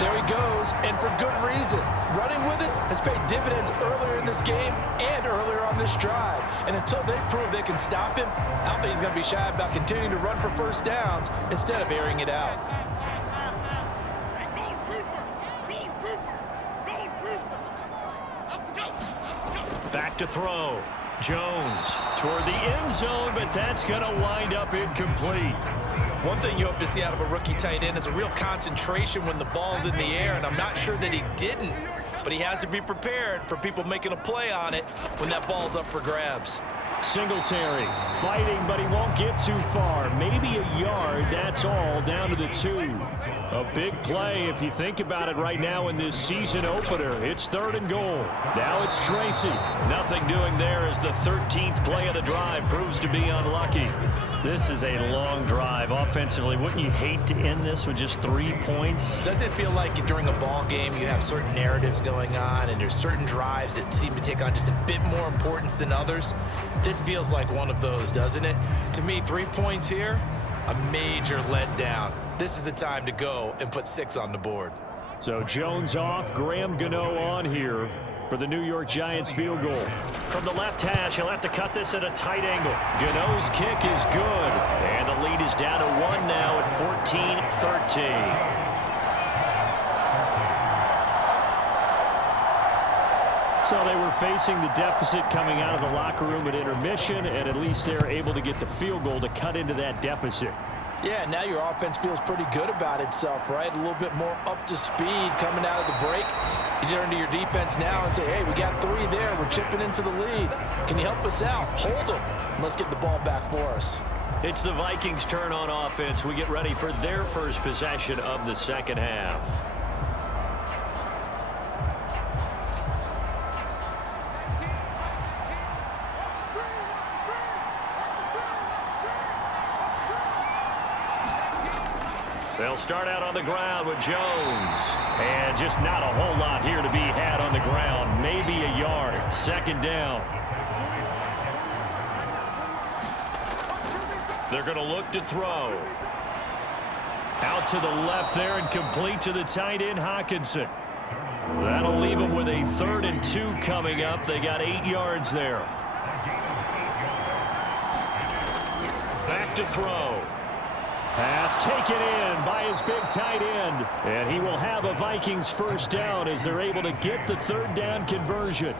There he goes, and for good reason. Running with it has paid dividends earlier in this game and earlier on this drive. And until they prove they can stop him, I don't think he's going to be shy about continuing to run for first downs instead of airing it out. Back to throw. Jones toward the end zone, but that's going to wind up incomplete. One thing you hope to see out of a rookie tight end is a real concentration when the ball's in the air, and I'm not sure that he didn't, but he has to be prepared for people making a play on it when that ball's up for grabs. Singletary fighting, but he won't get too far. Maybe a yard, that's all, down to the 2. A big play if you think about it right now in this season opener. It's 3rd and goal. Now it's Tracy. Nothing doing there as the 13th play of the drive proves to be unlucky. This is a long drive offensively. Wouldn't you hate to end this with just 3 points? Doesn't it feel like during a ball game you have certain narratives going on and there's certain drives that seem to take on just a bit more importance than others? This feels like one of those, doesn't it? To me, 3 points here, a major letdown. This is the time to go and put 6 on the board. So Jones off, Graham Gano on here for the New York Giants field goal. From the left hash, he'll have to cut this at a tight angle. Gano's kick is good, and the lead is down to 1 now at 14-13. So they were facing the deficit coming out of the locker room at intermission, and at least they're able to get the field goal to cut into that deficit. Yeah, now your offense feels pretty good about itself, right? A little bit more up to speed coming out of the break. You turn to your defense now and say, hey, we got 3 there. We're chipping into the lead. Can you help us out? Hold them. Let's get the ball back for us. It's the Vikings' turn on offense. We get ready for their first possession of the second half. They'll start out on the ground with Jones. And just not a whole lot here to be had on the ground. Maybe a yard. 2nd down. They're going to look to throw. Out to the left there and complete to the tight end, Hockenson. That'll leave them with a 3rd and 2 coming up. They got 8 yards there. Back to throw. Pass taken in by his big tight end. And he will have a Vikings first down as they're able to get the third down conversion.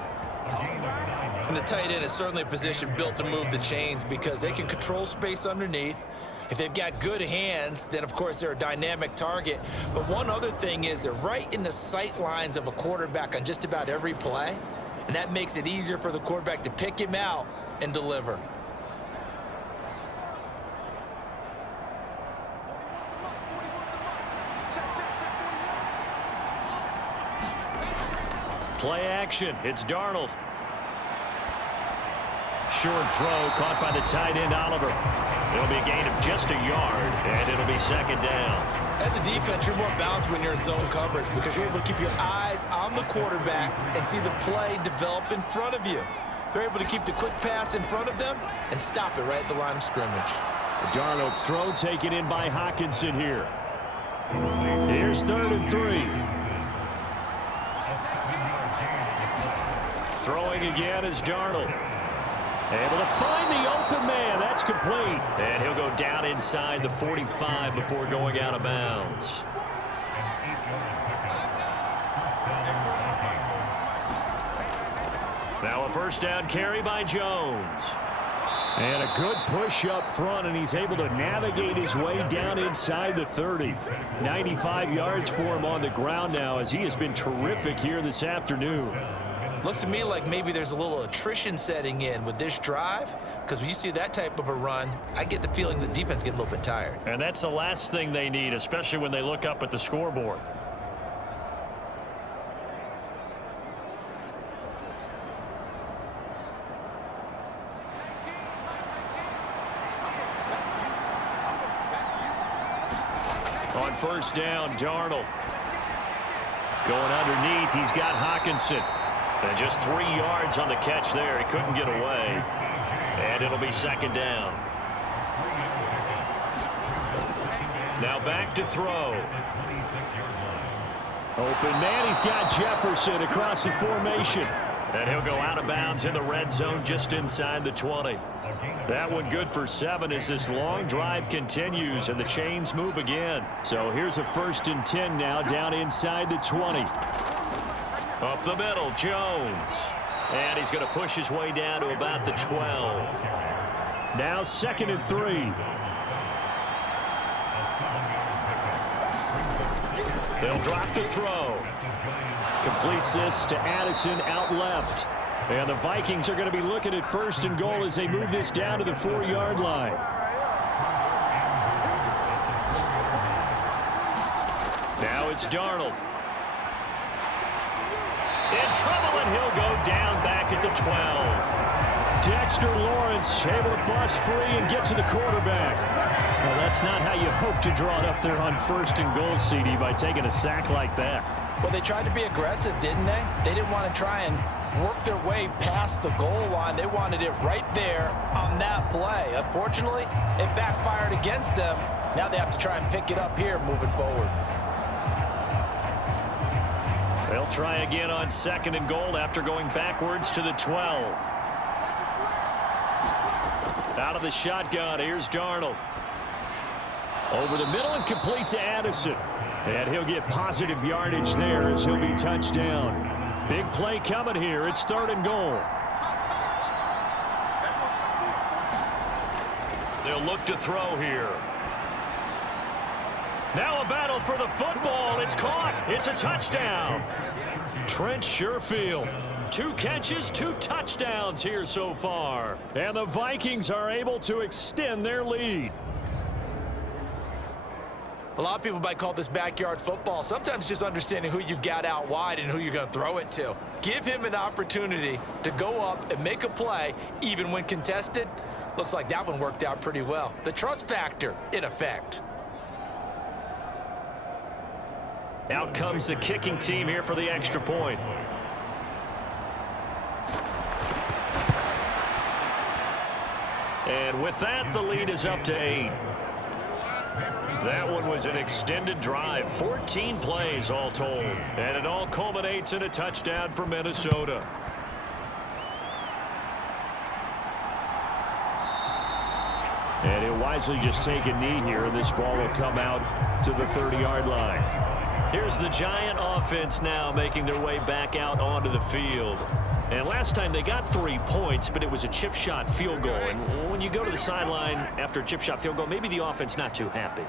And the tight end is certainly a position built to move the chains because they can control space underneath. If they've got good hands, then, of course, they're a dynamic target. But one other thing is they're right in the sight lines of a quarterback on just about every play, and that makes it easier for the quarterback to pick him out and deliver. Play action. It's Darnold. Short throw caught by the tight end, Oliver. It'll be a gain of just a yard, and it'll be second down. As a defense, you're more balanced when you're in zone coverage because you're able to keep your eyes on the quarterback and see the play develop in front of you. They're able to keep the quick pass in front of them and stop it right at the line of scrimmage. Darnold's throw taken in by Hockenson here. Here's 3rd and 3. Throwing again is Darnold. Able to find the open man. That's complete. And he'll go down inside the 45 before going out of bounds. Now a first down carry by Jones. And a good push up front, and he's able to navigate his way down inside the 30. 95 yards for him on the ground now as he has been terrific here this afternoon. Looks to me like maybe there's a little attrition setting in with this drive, because when you see that type of a run, I get the feeling the defense getting a little bit tired. And that's the last thing they need, especially when they look up at the scoreboard. On first down, Darnold. Going underneath, he's got Hockenson. And just 3 yards on the catch there. He couldn't get away. And it'll be second down. Now back to throw. Open man, he's got Jefferson across the formation. And he'll go out of bounds in the red zone just inside the 20. That one good for 7 as this long drive continues and the chains move again. So here's a 1st and 10 now down inside the 20. Up the middle, Jones. And he's going to push his way down to about the 12. Now 2nd and 3. They'll drop the throw. Completes this to Addison out left. And the Vikings are going to be looking at 1st and goal as they move this down to the 4-yard line. Now it's Darnold. In trouble, and he'll go down back at the 12. Dexter Lawrence able to bust free and get to the quarterback. Well, that's not how you hope to draw it up there on 1st and goal, CD, by taking a sack like that. Well, they tried to be aggressive, didn't they? They didn't want to try and work their way past the goal line. They wanted it right there on that play. Unfortunately, it backfired against them. Now they have to try and pick it up here moving forward. They'll try again on 2nd and goal after going backwards to the 12. Out of the shotgun, here's Darnold. Over the middle and complete to Addison. And he'll get positive yardage there as he'll be touched down. Big play coming here. It's 3rd and goal. They'll look to throw here. Now a battle for the football. It's caught. It's a touchdown. Trent Sherfield. 2 catches, 2 touchdowns here so far. And the Vikings are able to extend their lead. A lot of people might call this backyard football. Sometimes just understanding who you've got out wide and who you're going to throw it to. Give him an opportunity to go up and make a play, even when contested. Looks like that one worked out pretty well. The trust factor, in effect. Out comes the kicking team here for the extra point. And with that, the lead is up to 8. That one was an extended drive, 14 plays all told. And it all culminates in a touchdown for Minnesota. And he'll wisely just take a knee here, and this ball will come out to the 30-yard line. Here's the Giant offense now making their way back out onto the field. And last time they got 3 points, but it was a chip shot field goal. And when you go to the sideline after a chip shot field goal, maybe the offense not too happy.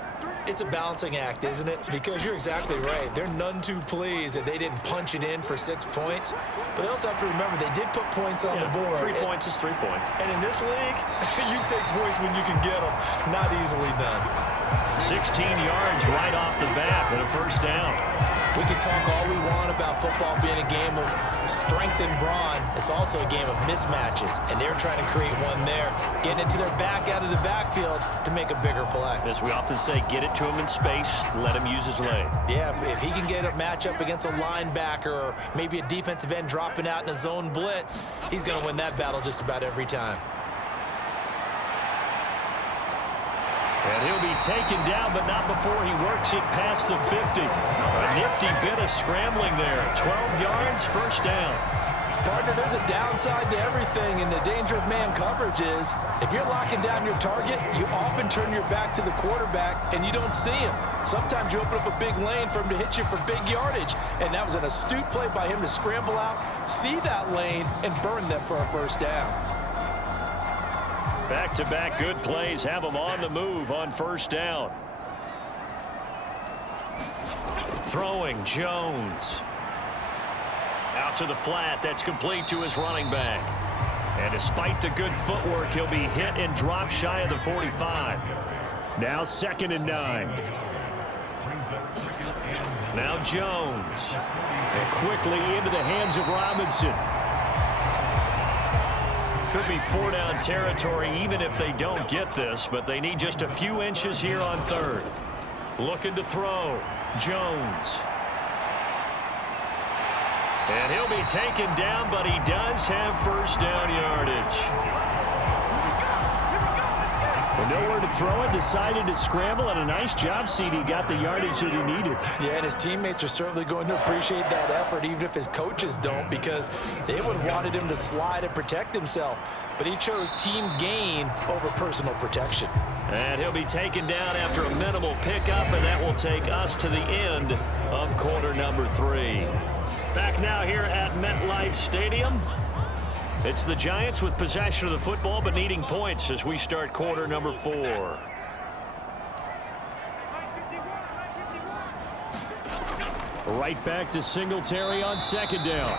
It's a balancing act, isn't it? Because you're exactly right. They're none too pleased that they didn't punch it in for 6 points. But they also have to remember they did put points on the board. 3 points is 3 points. And in this league, you take points when you can get them. Not easily done. 16 yards right off the bat and a first down. We can talk all we want about football being a game of strength and brawn. It's also a game of mismatches, and they're trying to create one there, getting it to their back out of the backfield to make a bigger play. As we often say, get it to him in space, let him use his leg. Yeah, if he can get a matchup against a linebacker or maybe a defensive end dropping out in a zone blitz, he's going to win that battle just about every time. And he'll be taken down, but not before he works it past the 50. A nifty bit of scrambling there. 12 yards, first down. Partner, there's a downside to everything, and the danger of man coverage is if you're locking down your target, you often turn your back to the quarterback, and you don't see him. Sometimes you open up a big lane for him to hit you for big yardage, and that was an astute play by him to scramble out, see that lane, and burn them for a first down. Back-to-back good plays have them on the move on first down. Throwing, Jones. Out to the flat. That's complete to his running back. And despite the good footwork, he'll be hit and dropped shy of the 45. Now 2nd and 9. Now Jones. And quickly into the hands of Robinson. Could be 4-down territory even if they don't get this, but they need just a few inches here on 3rd. Looking to throw. Jones. And he'll be taken down, but he does have first down yardage. With nowhere to throw it, decided to scramble, and a nice job, CD. Got the yardage that he needed. Yeah, and his teammates are certainly going to appreciate that effort, even if his coaches don't, because they would have wanted him to slide and protect himself. But he chose team gain over personal protection. And he'll be taken down after a minimal pickup, and that will take us to the end of quarter number 3. Back now here at MetLife Stadium. It's the Giants with possession of the football, but needing points as we start quarter number 4. Right back to Singletary on 2nd down.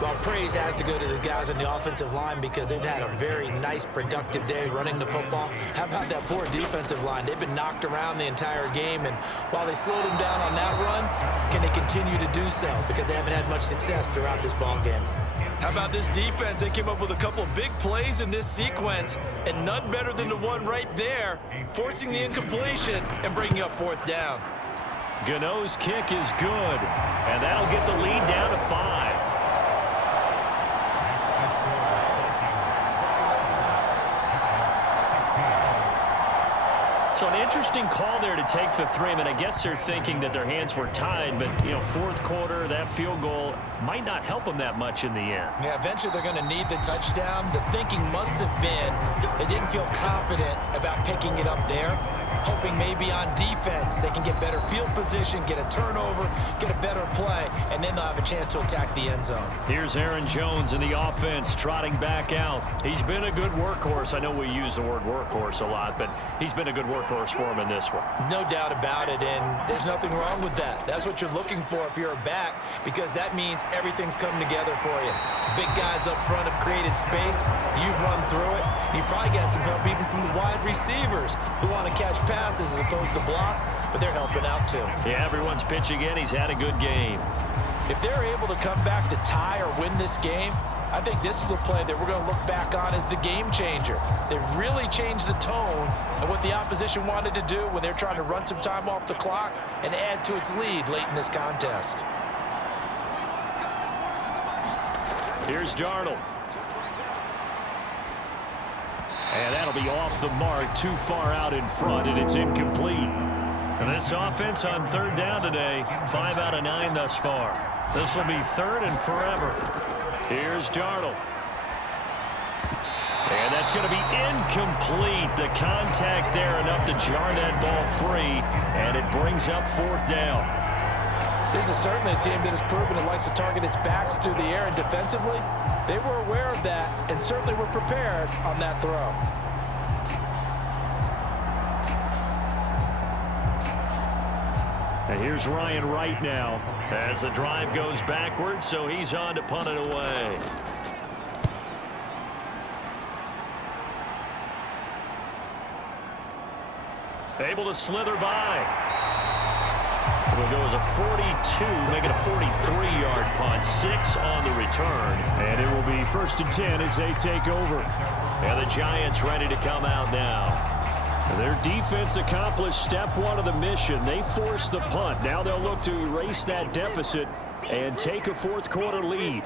Well, praise has to go to the guys on the offensive line because they've had a very nice, productive day running the football. How about that poor defensive line? They've been knocked around the entire game, and while they slowed them down on that run, can they continue to do so? Because they haven't had much success throughout this ball game. How about this defense? They came up with a couple of big plays in this sequence, and none better than the one right there, forcing the incompletion and bringing up 4th down. Gano's kick is good, and that'll get the lead down to 5. So an interesting call there to take the 3. I mean, I guess they're thinking that their hands were tied, but, you know, 4th quarter, that field goal might not help them that much in the end. Yeah, eventually they're going to need the touchdown. The thinking must have been they didn't feel confident about picking it up there, hoping maybe on defense they can get better field position, get a turnover, get a better play, and then they'll have a chance to attack the end zone. Here's Aaron Jones in the offense trotting back out. He's been a good workhorse. I know we use the word workhorse a lot, but he's been a good workhorse for him in this one. No doubt about it, and there's nothing wrong with that. That's what you're looking for if you're a back, because that means everything's coming together for you. Big guys up front have created space. You've run through it. You've probably got some help even from the wide receivers who want to catch passes as opposed to block, but they're helping out too. Yeah, everyone's pitching in. He's had a good game. If they're able to come back to tie or win this game, I think this is a play that we're going to look back on as the game changer. They really changed the tone of what the opposition wanted to do when they're trying to run some time off the clock and add to its lead late in this contest. Here's Darnold. And that'll be off the mark, too far out in front, and it's incomplete. And this offense on 3rd down today, 5 out of 9 thus far. This will be 3rd and forever. Here's Darnold. And that's going to be incomplete. The contact there enough to jar that ball free, and it brings up 4th down. This is certainly a team that has proven it likes to target its backs through the air, and defensively, they were aware of that and certainly were prepared on that throw. And here's Ryan Wright now as the drive goes backwards, so he's on to punt it away. Able to slither by. It'll go as a 42, make it a 43-yard punt. 6 on the return. And it will be 1st and 10 as they take over. And the Giants ready to come out now. Their defense accomplished step 1 of the mission. They forced the punt. Now they'll look to erase that deficit and take a 4th quarter lead.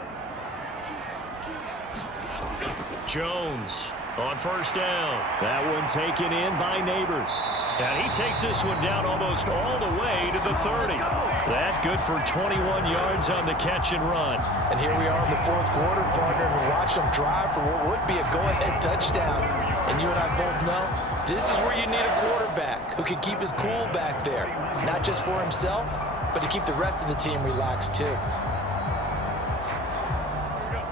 Jones on 1st down. That one taken in by Neighbors. And he takes this one down almost all the way to the 30. That good for 21 yards on the catch and run. And here we are in the 4th quarter, partner, and we watch them drive for what would be a go-ahead touchdown. And you and I both know this is where you need a quarterback who can keep his cool back there. Not just for himself, but to keep the rest of the team relaxed too.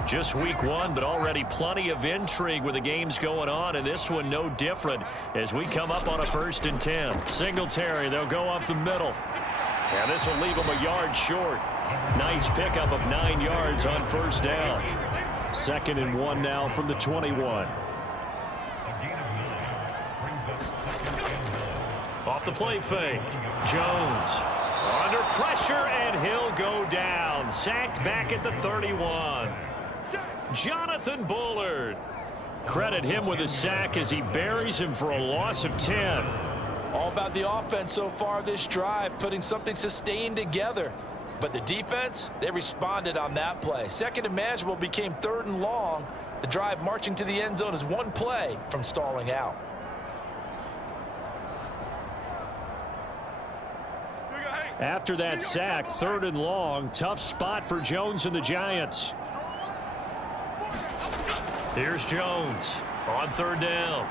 Just week 1, but already plenty of intrigue with the games going on, and this one no different as we come up on a 1st and 10. Singletary, they'll go up the middle. And this will leave them a yard short. Nice pickup of 9 yards on 1st down. 2nd and 1 now from the 21. Off the play fake. Jones under pressure, and he'll go down. Sacked back at the 31. Jonathan Bullard. Credit him with a sack as he buries him for a loss of 10. All about the offense so far this drive, putting something sustained together. But the defense, they responded on that play. 2nd and manageable became 3rd and long. The drive marching to the end zone is 1 play from stalling out. After that sack, 3rd and long, tough spot for Jones and the Giants. Here's Jones on 3rd down.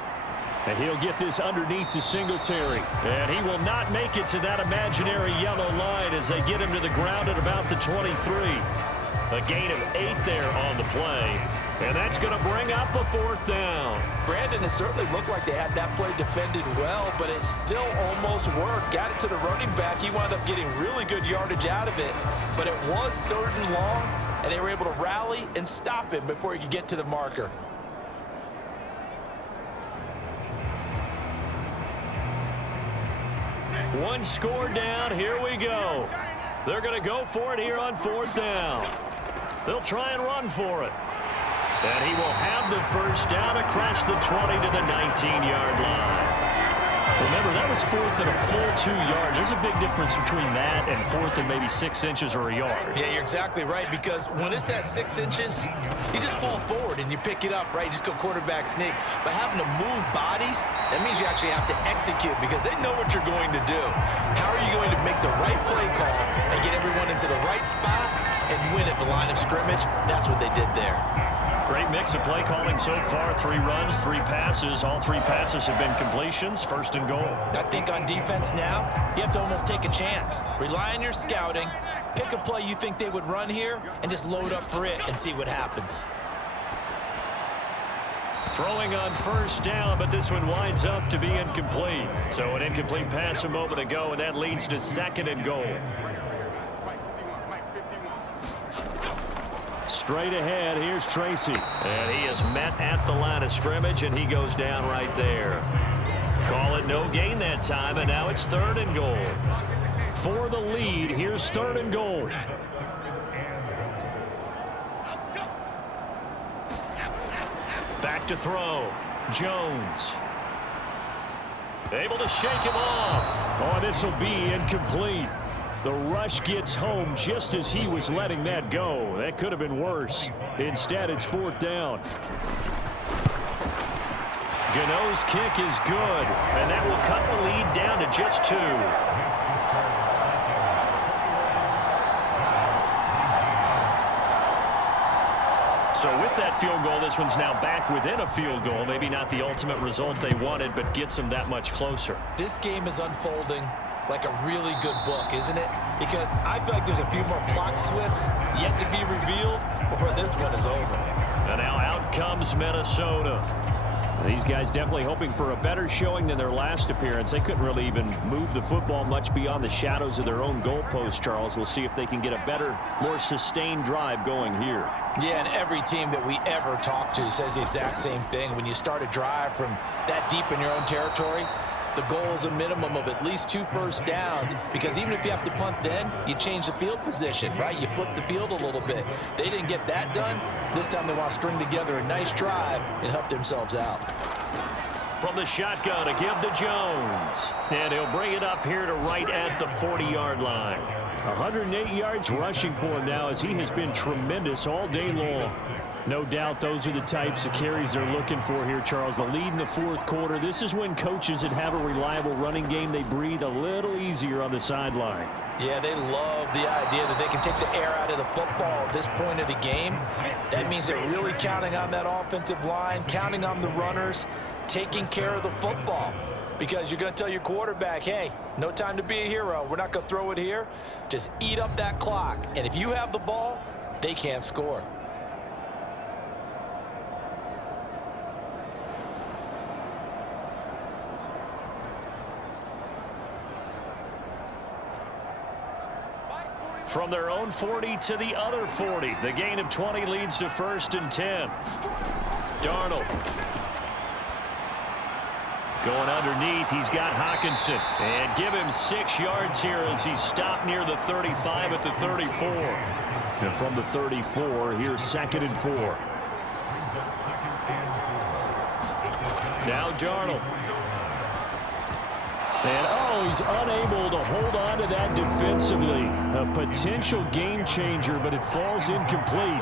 And he'll get this underneath to Singletary. And he will not make it to that imaginary yellow line as they get him to the ground at about the 23. A gain of 8 there on the play. And that's going to bring up a 4th down. Brandon, it certainly looked like they had that play defended well, but it still almost worked. Got it to the running back. He wound up getting really good yardage out of it. But it was 3rd and long, and they were able to rally and stop him before he could get to the marker. One score down. Here we go. They're going to go for it here on 4th down. They'll try and run for it. And he will have the 1st down across the 20 to the 19-yard line. Remember, that was 4th and a full 2 yards. There's a big difference between that and 4th and maybe 6 inches or a yard. Yeah, you're exactly right, because when it's at 6 inches, you just fall forward and you pick it up, right? You just go quarterback sneak. But having to move bodies, that means you actually have to execute because they know what you're going to do. How are you going to make the right play call and get everyone into the right spot and win at the line of scrimmage? That's what they did there. Great mix of play calling so far. 3 runs, 3 passes. All 3 passes have been completions. 1st and goal. I think on defense now, you have to almost take a chance. Rely on your scouting. Pick a play you think they would run here and just load up for it and see what happens. Throwing on 1st down, but this one winds up to be incomplete. So an incomplete pass a moment ago, and that leads to 2nd and goal. Straight ahead, here's Tracy. And he is met at the line of scrimmage, and he goes down right there. Call it no gain that time, and now it's 3rd and goal. For the lead, here's 3rd and goal. Back to throw. Jones. Able to shake him off. Oh, this will be incomplete. The rush gets home just as he was letting that go. That could have been worse. Instead, it's 4th down. Gano's kick is good, and that will cut the lead down to just 2. So with that field goal, this one's now back within a field goal. Maybe not the ultimate result they wanted, but gets them that much closer. This game is unfolding like a really good book, isn't it? Because I feel like there's a few more plot twists yet to be revealed before this one is over. And now out comes Minnesota. These guys definitely hoping for a better showing than their last appearance. They couldn't really even move the football much beyond the shadows of their own goalpost, Charles. We'll see if they can get a better, more sustained drive going here. Yeah, and every team that we ever talk to says the exact same thing. When you start a drive from that deep in your own territory, the goal is a minimum of at least 2 first downs, because even if you have to punt then, you change the field position, right? You flip the field a little bit. They didn't get that done. This time they want to string together a nice drive and help themselves out. From the shotgun, a give to Jones. And he'll bring it up here to right at the 40-yard line. 108 yards rushing for him now, as he has been tremendous all day long. No doubt those are the types of carries they're looking for here, Charles. The lead in the fourth quarter. This is when coaches that have a reliable running game, they breathe a little easier on the sideline. Yeah, they love the idea that they can take the air out of the football at this point of the game. That means they're really counting on that offensive line, counting on the runners, taking care of the football. Because you're going to tell your quarterback, hey, no time to be a hero. We're not going to throw it here. Just eat up that clock. And if you have the ball, they can't score. From their own 40 to the other 40. The gain of 20 leads to 1st and 10. Darnold. Going underneath, he's got Hawkinson. And give him 6 yards here as he's stopped near the 35 at the 34. And from the 34, here's 2nd and 4. Now Darnold. And, he's unable to hold on to that defensively. A potential game changer, but it falls incomplete.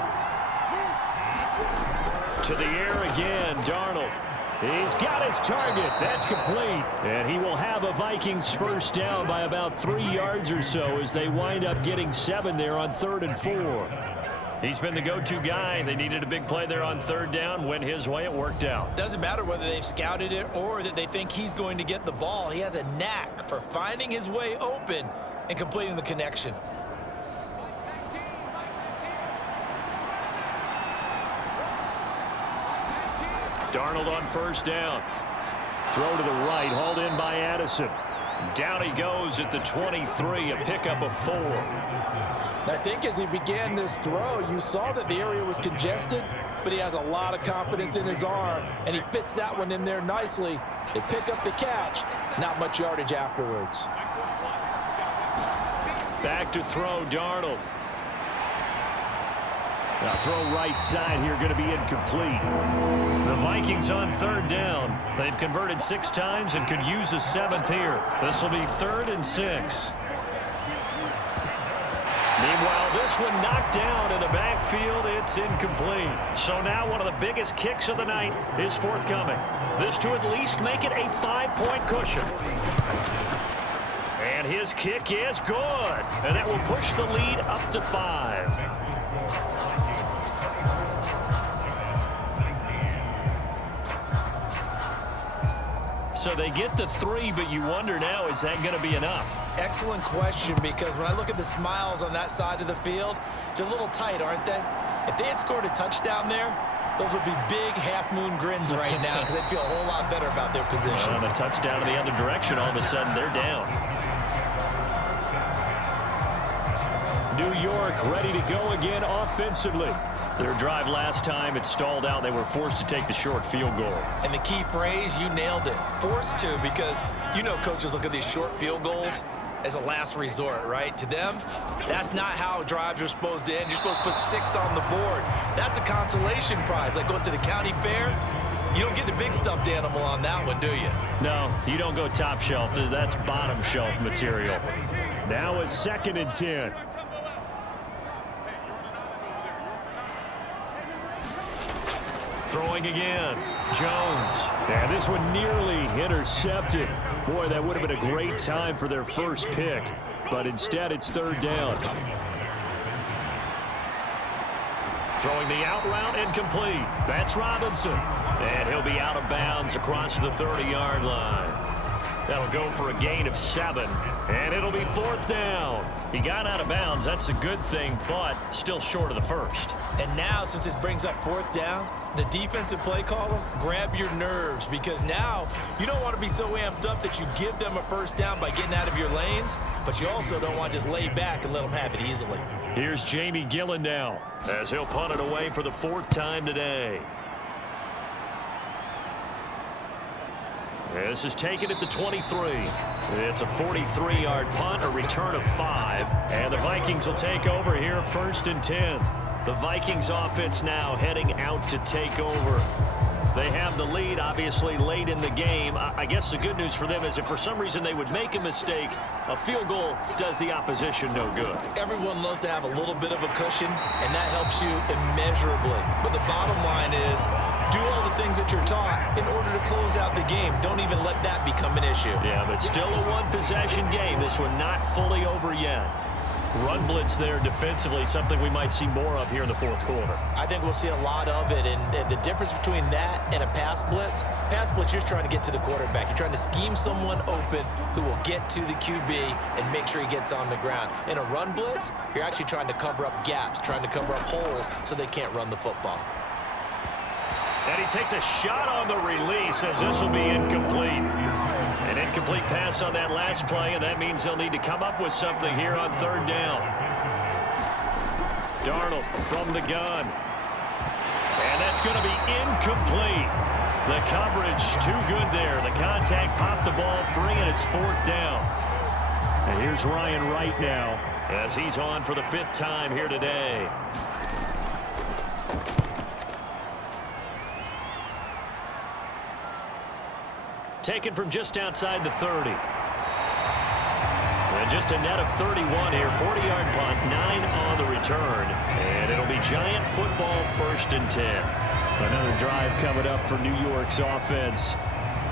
To the air again, Darnold. He's got his target. That's complete. And he will have a Vikings first down by about 3 yards or so as they wind up getting 7 there on 3rd and 4. He's been the go-to guy. They needed a big play there on 3rd down. Went his way. It worked out. Doesn't matter whether they've scouted it or that they think he's going to get the ball. He has a knack for finding his way open and completing the connection. Darnold on 1st down. Throw to the right, hauled in by Addison. Down he goes at the 23, a pickup of 4. I think as he began this throw, you saw that the area was congested, but he has a lot of confidence in his arm, and he fits that one in there nicely. They pick up the catch, not much yardage afterwards. Back to throw, Darnold. Now throw right side here, going to be incomplete. The Vikings on 3rd down. They've converted 6 times and could use a 7th here. This will be 3rd and 6. Meanwhile, this one knocked down in the backfield. It's incomplete. So now one of the biggest kicks of the night is forthcoming. This to at least make it a 5-point cushion. And his kick is good. And that will push the lead up to 5. So they get the 3, but you wonder now, is that going to be enough? Excellent question, because when I look at the smiles on that side of the field, they're a little tight, aren't they? If they had scored a touchdown there, those would be big half-moon grins right now because they'd feel a whole lot better about their position. On a touchdown in the other direction, all of a sudden they're down. New York ready to go again offensively. Their drive last time, it stalled out. They were forced to take the short field goal. And the key phrase, you nailed it. Forced to, because you know coaches look at these short field goals as a last resort, right? To them, that's not how drives are supposed to end. You're supposed to put 6 on the board. That's a consolation prize. Like going to the county fair, you don't get the big stuffed animal on that one, do you? No, you don't go top shelf. That's bottom shelf material. Now a 2nd and 10. Throwing again. Jones. And this one nearly intercepted. Boy, that would have been a great time for their first pick. But instead, it's 3rd down. Throwing the out route incomplete. That's Robinson. And he'll be out of bounds across the 30-yard line. That'll go for a gain of 7. And it'll be 4th down. He got out of bounds. That's a good thing, but still short of the first. And now, since this brings up 4th down, the defensive play caller, grab your nerves, because now you don't want to be so amped up that you give them a 1st down by getting out of your lanes, but you also don't want to just lay back and let them have it easily. Here's Jamie Gillen now as he'll punt it away for the 4th time today. This is taken at the 23. It's a 43-yard punt, a return of 5, and the Vikings will take over here 1st and 10. The Vikings offense now heading out to take over. They have the lead, obviously, late in the game. I guess the good news for them is if for some reason they would make a mistake, a field goal does the opposition no good. Everyone loves to have a little bit of a cushion, and that helps you immeasurably. But the bottom line is, do all the things that you're taught in order to close out the game. Don't even let that become an issue. Yeah, but still a one-possession game. This one not fully over yet. Run blitz there defensively, something we might see more of here in the 4th quarter. I think we'll see a lot of it, and the difference between that and a pass blitz, you're trying to get to the quarterback. You're trying to scheme someone open who will get to the QB and make sure he gets on the ground. In a run blitz, you're actually trying to cover up gaps, trying to cover up holes so they can't run the football. And he takes a shot on the release as this will be incomplete. An incomplete pass on that last play, and that means they'll need to come up with something here on 3rd down. Darnold from the gun. And that's going to be incomplete. The coverage too good there. The contact popped the ball free, and it's 4th down. And here's Ryan Wright now as he's on for the 5th time here today. Taken from just outside the 30. And just a net of 31 here. 40-yard punt, 9 on the return. And it'll be Giant football 1st and 10. Another drive coming up for New York's offense.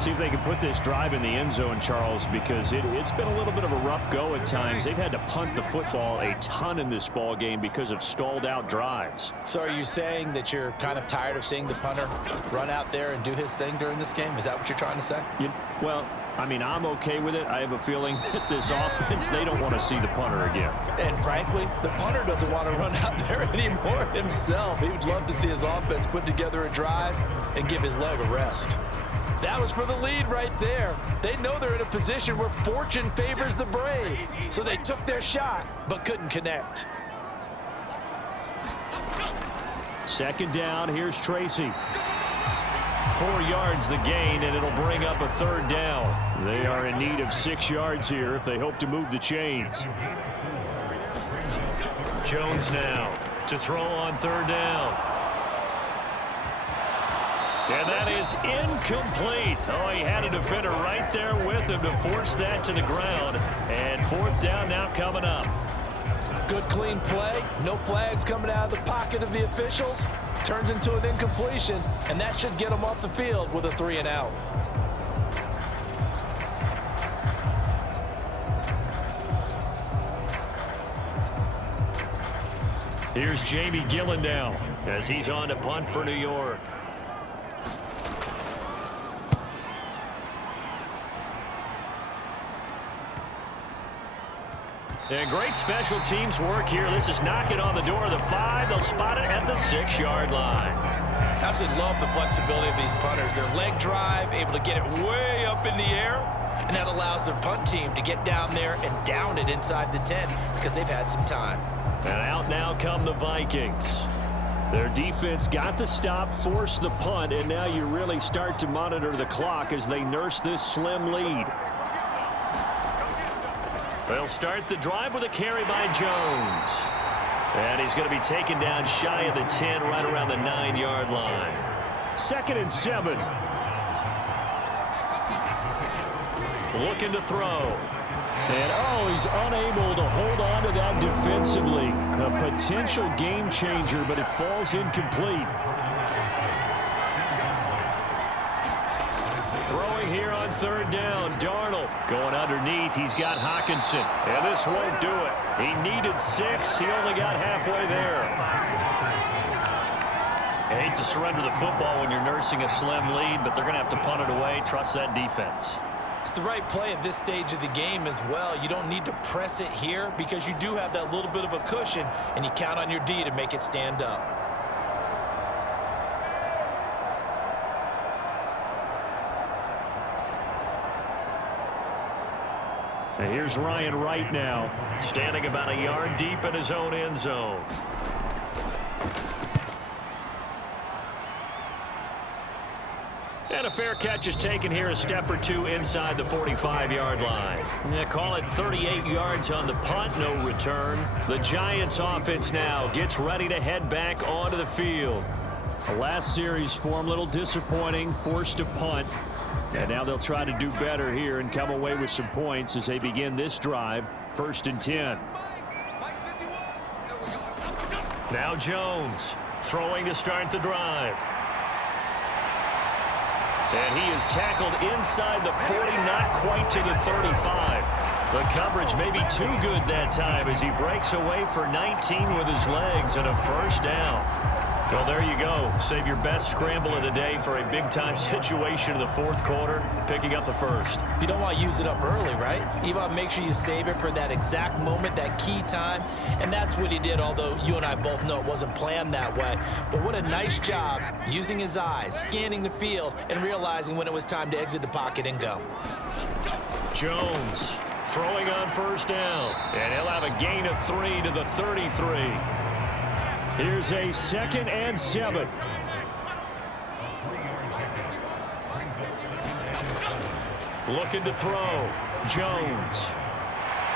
See if they can put this drive in the end zone, Charles, because it's been a little bit of a rough go at times. They've had to punt the football a ton in this ball game because of stalled out drives. So are you saying that you're kind of tired of seeing the punter run out there and do his thing during this game? Is that what you're trying to say? Well, I mean, I'm okay with it. I have a feeling that this offense, they don't want to see the punter again. And frankly, the punter doesn't want to run out there anymore himself. He would love to see his offense put together a drive and give his leg a rest. That was for the lead right there. They know they're in a position where fortune favors the brave. So they took their shot, but couldn't connect. 2nd down, here's Tracy. 4 yards the gain, and it'll bring up a 3rd down. They are in need of 6 yards here if they hope to move the chains. Jones now to throw on 3rd down. And that is incomplete. Oh, he had a defender right there with him to force that to the ground. And 4th down now coming up. Good clean play. No flags coming out of the pocket of the officials. Turns into an incompletion, and that should get them off the field with a 3 and out. Here's Jamie Gillen now as he's on to punt for New York. And great special teams work here. This is knocking on the door of the 5. They'll spot it at the 6-yard line. Absolutely love the flexibility of these punters. Their leg drive, able to get it way up in the air, and that allows their punt team to get down there and down it inside the 10 because they've had some time. And out now come the Vikings. Their defense got the stop, forced the punt, and now you really start to monitor the clock as they nurse this slim lead. They'll start the drive with a carry by Jones. And he's going to be taken down shy of the 10, right around the 9-yard line. 2nd and 7. Looking to throw. And, he's unable to hold on to that defensively. A potential game changer, but it falls incomplete. Throwing here on 3rd down. Darnold going underneath. He's got Hockenson. And this won't do it. He needed 6. He only got halfway there. I hate to surrender the football when you're nursing a slim lead, but they're going to have to punt it away. Trust that defense. It's the right play at this stage of the game as well. You don't need to press it here because you do have that little bit of a cushion, and you count on your D to make it stand up. And here's Ryan Wright now, standing about a yard deep in his own end zone. And a fair catch is taken here, a step or two inside the 45-yard line. Yeah, call it 38 yards on the punt, no return. The Giants offense now gets ready to head back onto the field. The last series for him, a little disappointing, forced to punt. And now they'll try to do better here and come away with some points as they begin this drive, 1st and 10. Now Jones throwing to start the drive. And he is tackled inside the 40, not quite to the 35. The coverage may be too good that time as he breaks away for 19 with his legs and a first down. Well, there you go. Save your best scramble of the day for a big-time situation in the 4th quarter, picking up the first. You don't want to use it up early, right? You want to make sure you save it for that exact moment, that key time, and that's what he did, although you and I both know it wasn't planned that way. But what a nice job using his eyes, scanning the field, and realizing when it was time to exit the pocket and go. Jones throwing on first down, and he'll have a gain of 3 to the 33. Here's a 2nd and 7. Looking to throw. Jones.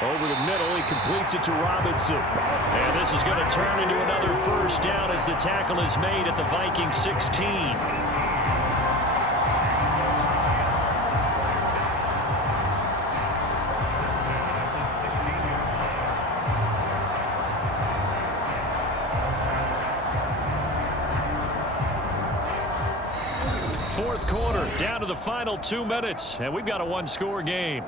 Over the middle, he completes it to Robinson. And this is going to turn into another first down as the tackle is made at the Vikings 16. Fourth quarter, down to the final 2 minutes, and we've got a one-score game.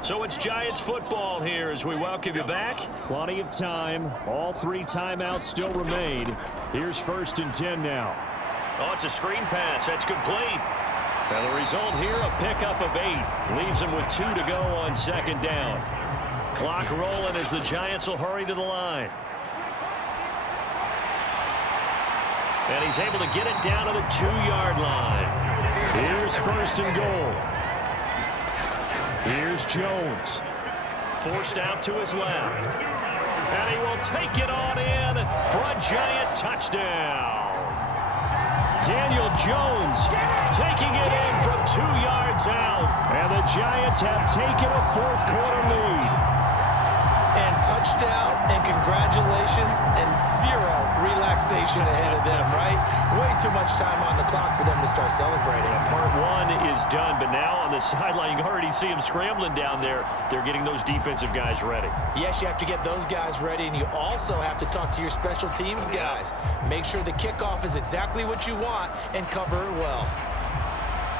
So it's Giants football here as we welcome you back. Plenty of time. All 3 timeouts still remain. Here's 1st and 10 now. Oh, it's a screen pass. That's complete. And the result here, a pickup of 8. Leaves him with 2 to go on 2nd down. Clock rolling as the Giants will hurry to the line. And he's able to get it down to the 2-yard line. Here's 1st and goal. Here's Jones. Forced out to his left. And he will take it on in for a Giant touchdown. Daniel Jones taking it in from 2 yards out. And the Giants have taken a 4th quarter lead. And touchdown, and congratulations, and 0 relaxation ahead of them, right? Way too much time on the clock for them to start celebrating. Part 1 is done, but now on the sideline, you can already see them scrambling down there. They're getting those defensive guys ready. Yes, you have to get those guys ready, and you also have to talk to your special teams guys. Make sure the kickoff is exactly what you want and cover it well.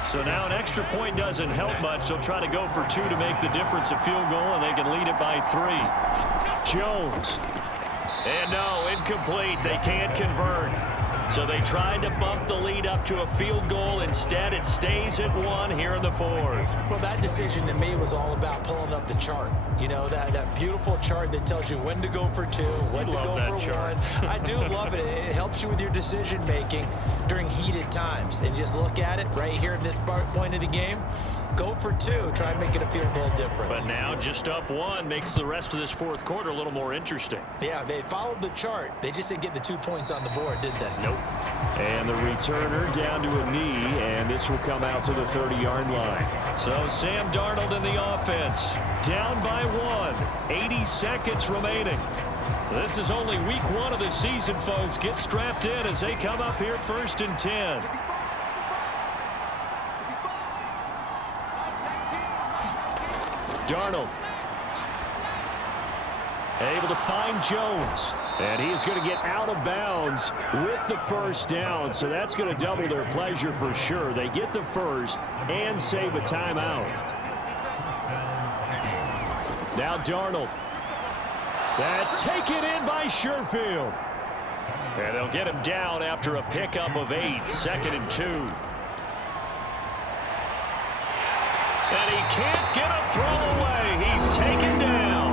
So now an extra point doesn't help much. They'll try to go for 2 to make the difference a field goal, and they can lead it by 3. Jones. And no, incomplete. They can't convert. So they tried to bump the lead up to a field goal. Instead, it stays at 1 here in the 4th. Well, that decision to me was all about pulling up the chart. You know, that beautiful chart that tells you when to go for 2, when to go for chart. 1. I do love it. It helps you with your decision-making during heated times. And just look at it right here in this point of the game. Go for 2. Try and make it a field goal difference. But now just up 1 makes the rest of this 4th quarter a little more interesting. Yeah, they followed the chart. They just didn't get the 2 points on the board, did they? Nope. And the returner down to a knee, and this will come out to the 30-yard line. So Sam Darnold in the offense. Down by 1. 80 seconds remaining. This is only week 1 of the season, folks. Get strapped in as they come up here 1st and 10. Darnold. Able to find Jones. And he is going to get out of bounds with the first down. So that's going to double their pleasure for sure. They get the first and save a timeout. Now Darnold. That's taken in by Sherfield. And they'll get him down after a pickup of 8, 2nd and 2. And he can't get a throw away. He's taken down.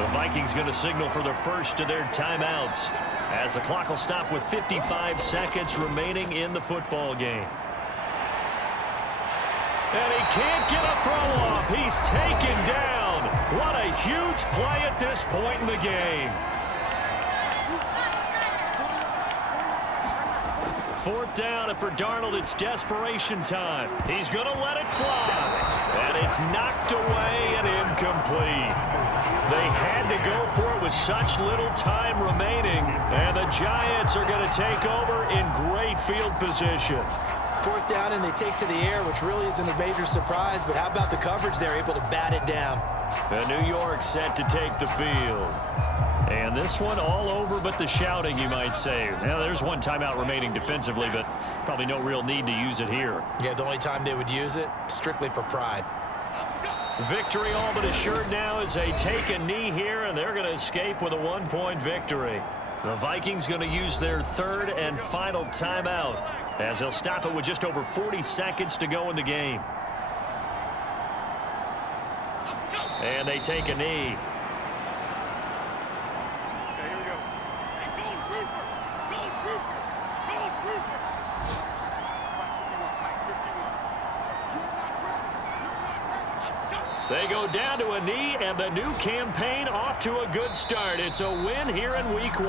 The Vikings going to signal for the first of their timeouts as the clock will stop with 55 seconds remaining in the football game. And he can't get a throw off. He's taken down. What a huge play at this point in the game. 4th down, and for Darnold, it's desperation time. He's going to let it fly. And it's knocked away and incomplete. They had to go for it with such little time remaining. And the Giants are going to take over in great field position. 4th down, and they take to the air, which really isn't a major surprise. But how about the coverage? They're able to bat it down. And New York set to take the field. And this one all over but the shouting, you might say. Now, there's one timeout remaining defensively, but probably no real need to use it here. Yeah, the only time they would use it, strictly for pride. Victory all but assured now as they take a knee here, and they're going to escape with a 1-point victory. The Vikings going to use their 3rd and final timeout as they'll stop it with just over 40 seconds to go in the game. And they take a knee. They go down to a knee, and the new campaign off to a good start. It's a win here in Week 1.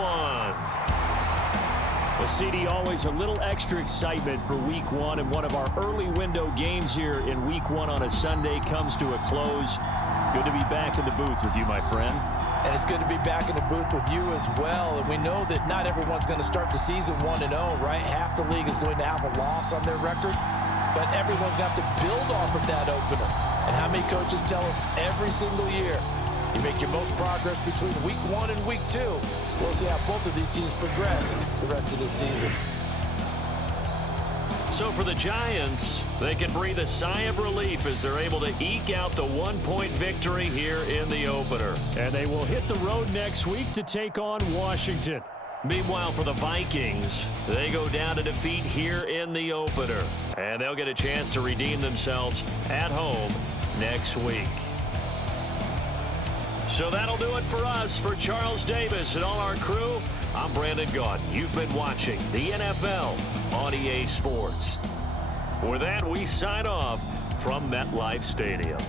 Well, CD, always a little extra excitement for Week 1, and one of our early window games here in Week 1 on a Sunday comes to a close. Good to be back in the booth with you, my friend. And it's good to be back in the booth with you as well. And we know that not everyone's going to start the season 1-0, right? Half the league is going to have a loss on their record, but everyone's going to have to build off of that opener. And how many coaches tell us every single year, you make your most progress between Week 1 and Week 2. We'll see how both of these teams progress the rest of this season. So for the Giants, they can breathe a sigh of relief as they're able to eke out the 1-point victory here in the opener. And they will hit the road next week to take on Washington. Meanwhile, for the Vikings, they go down to defeat here in the opener. And they'll get a chance to redeem themselves at home next week. So that'll do it for us. For Charles Davis and all our crew, I'm Brandon Gaudin. You've been watching the NFL on EA Sports. With that, we sign off from MetLife Stadium.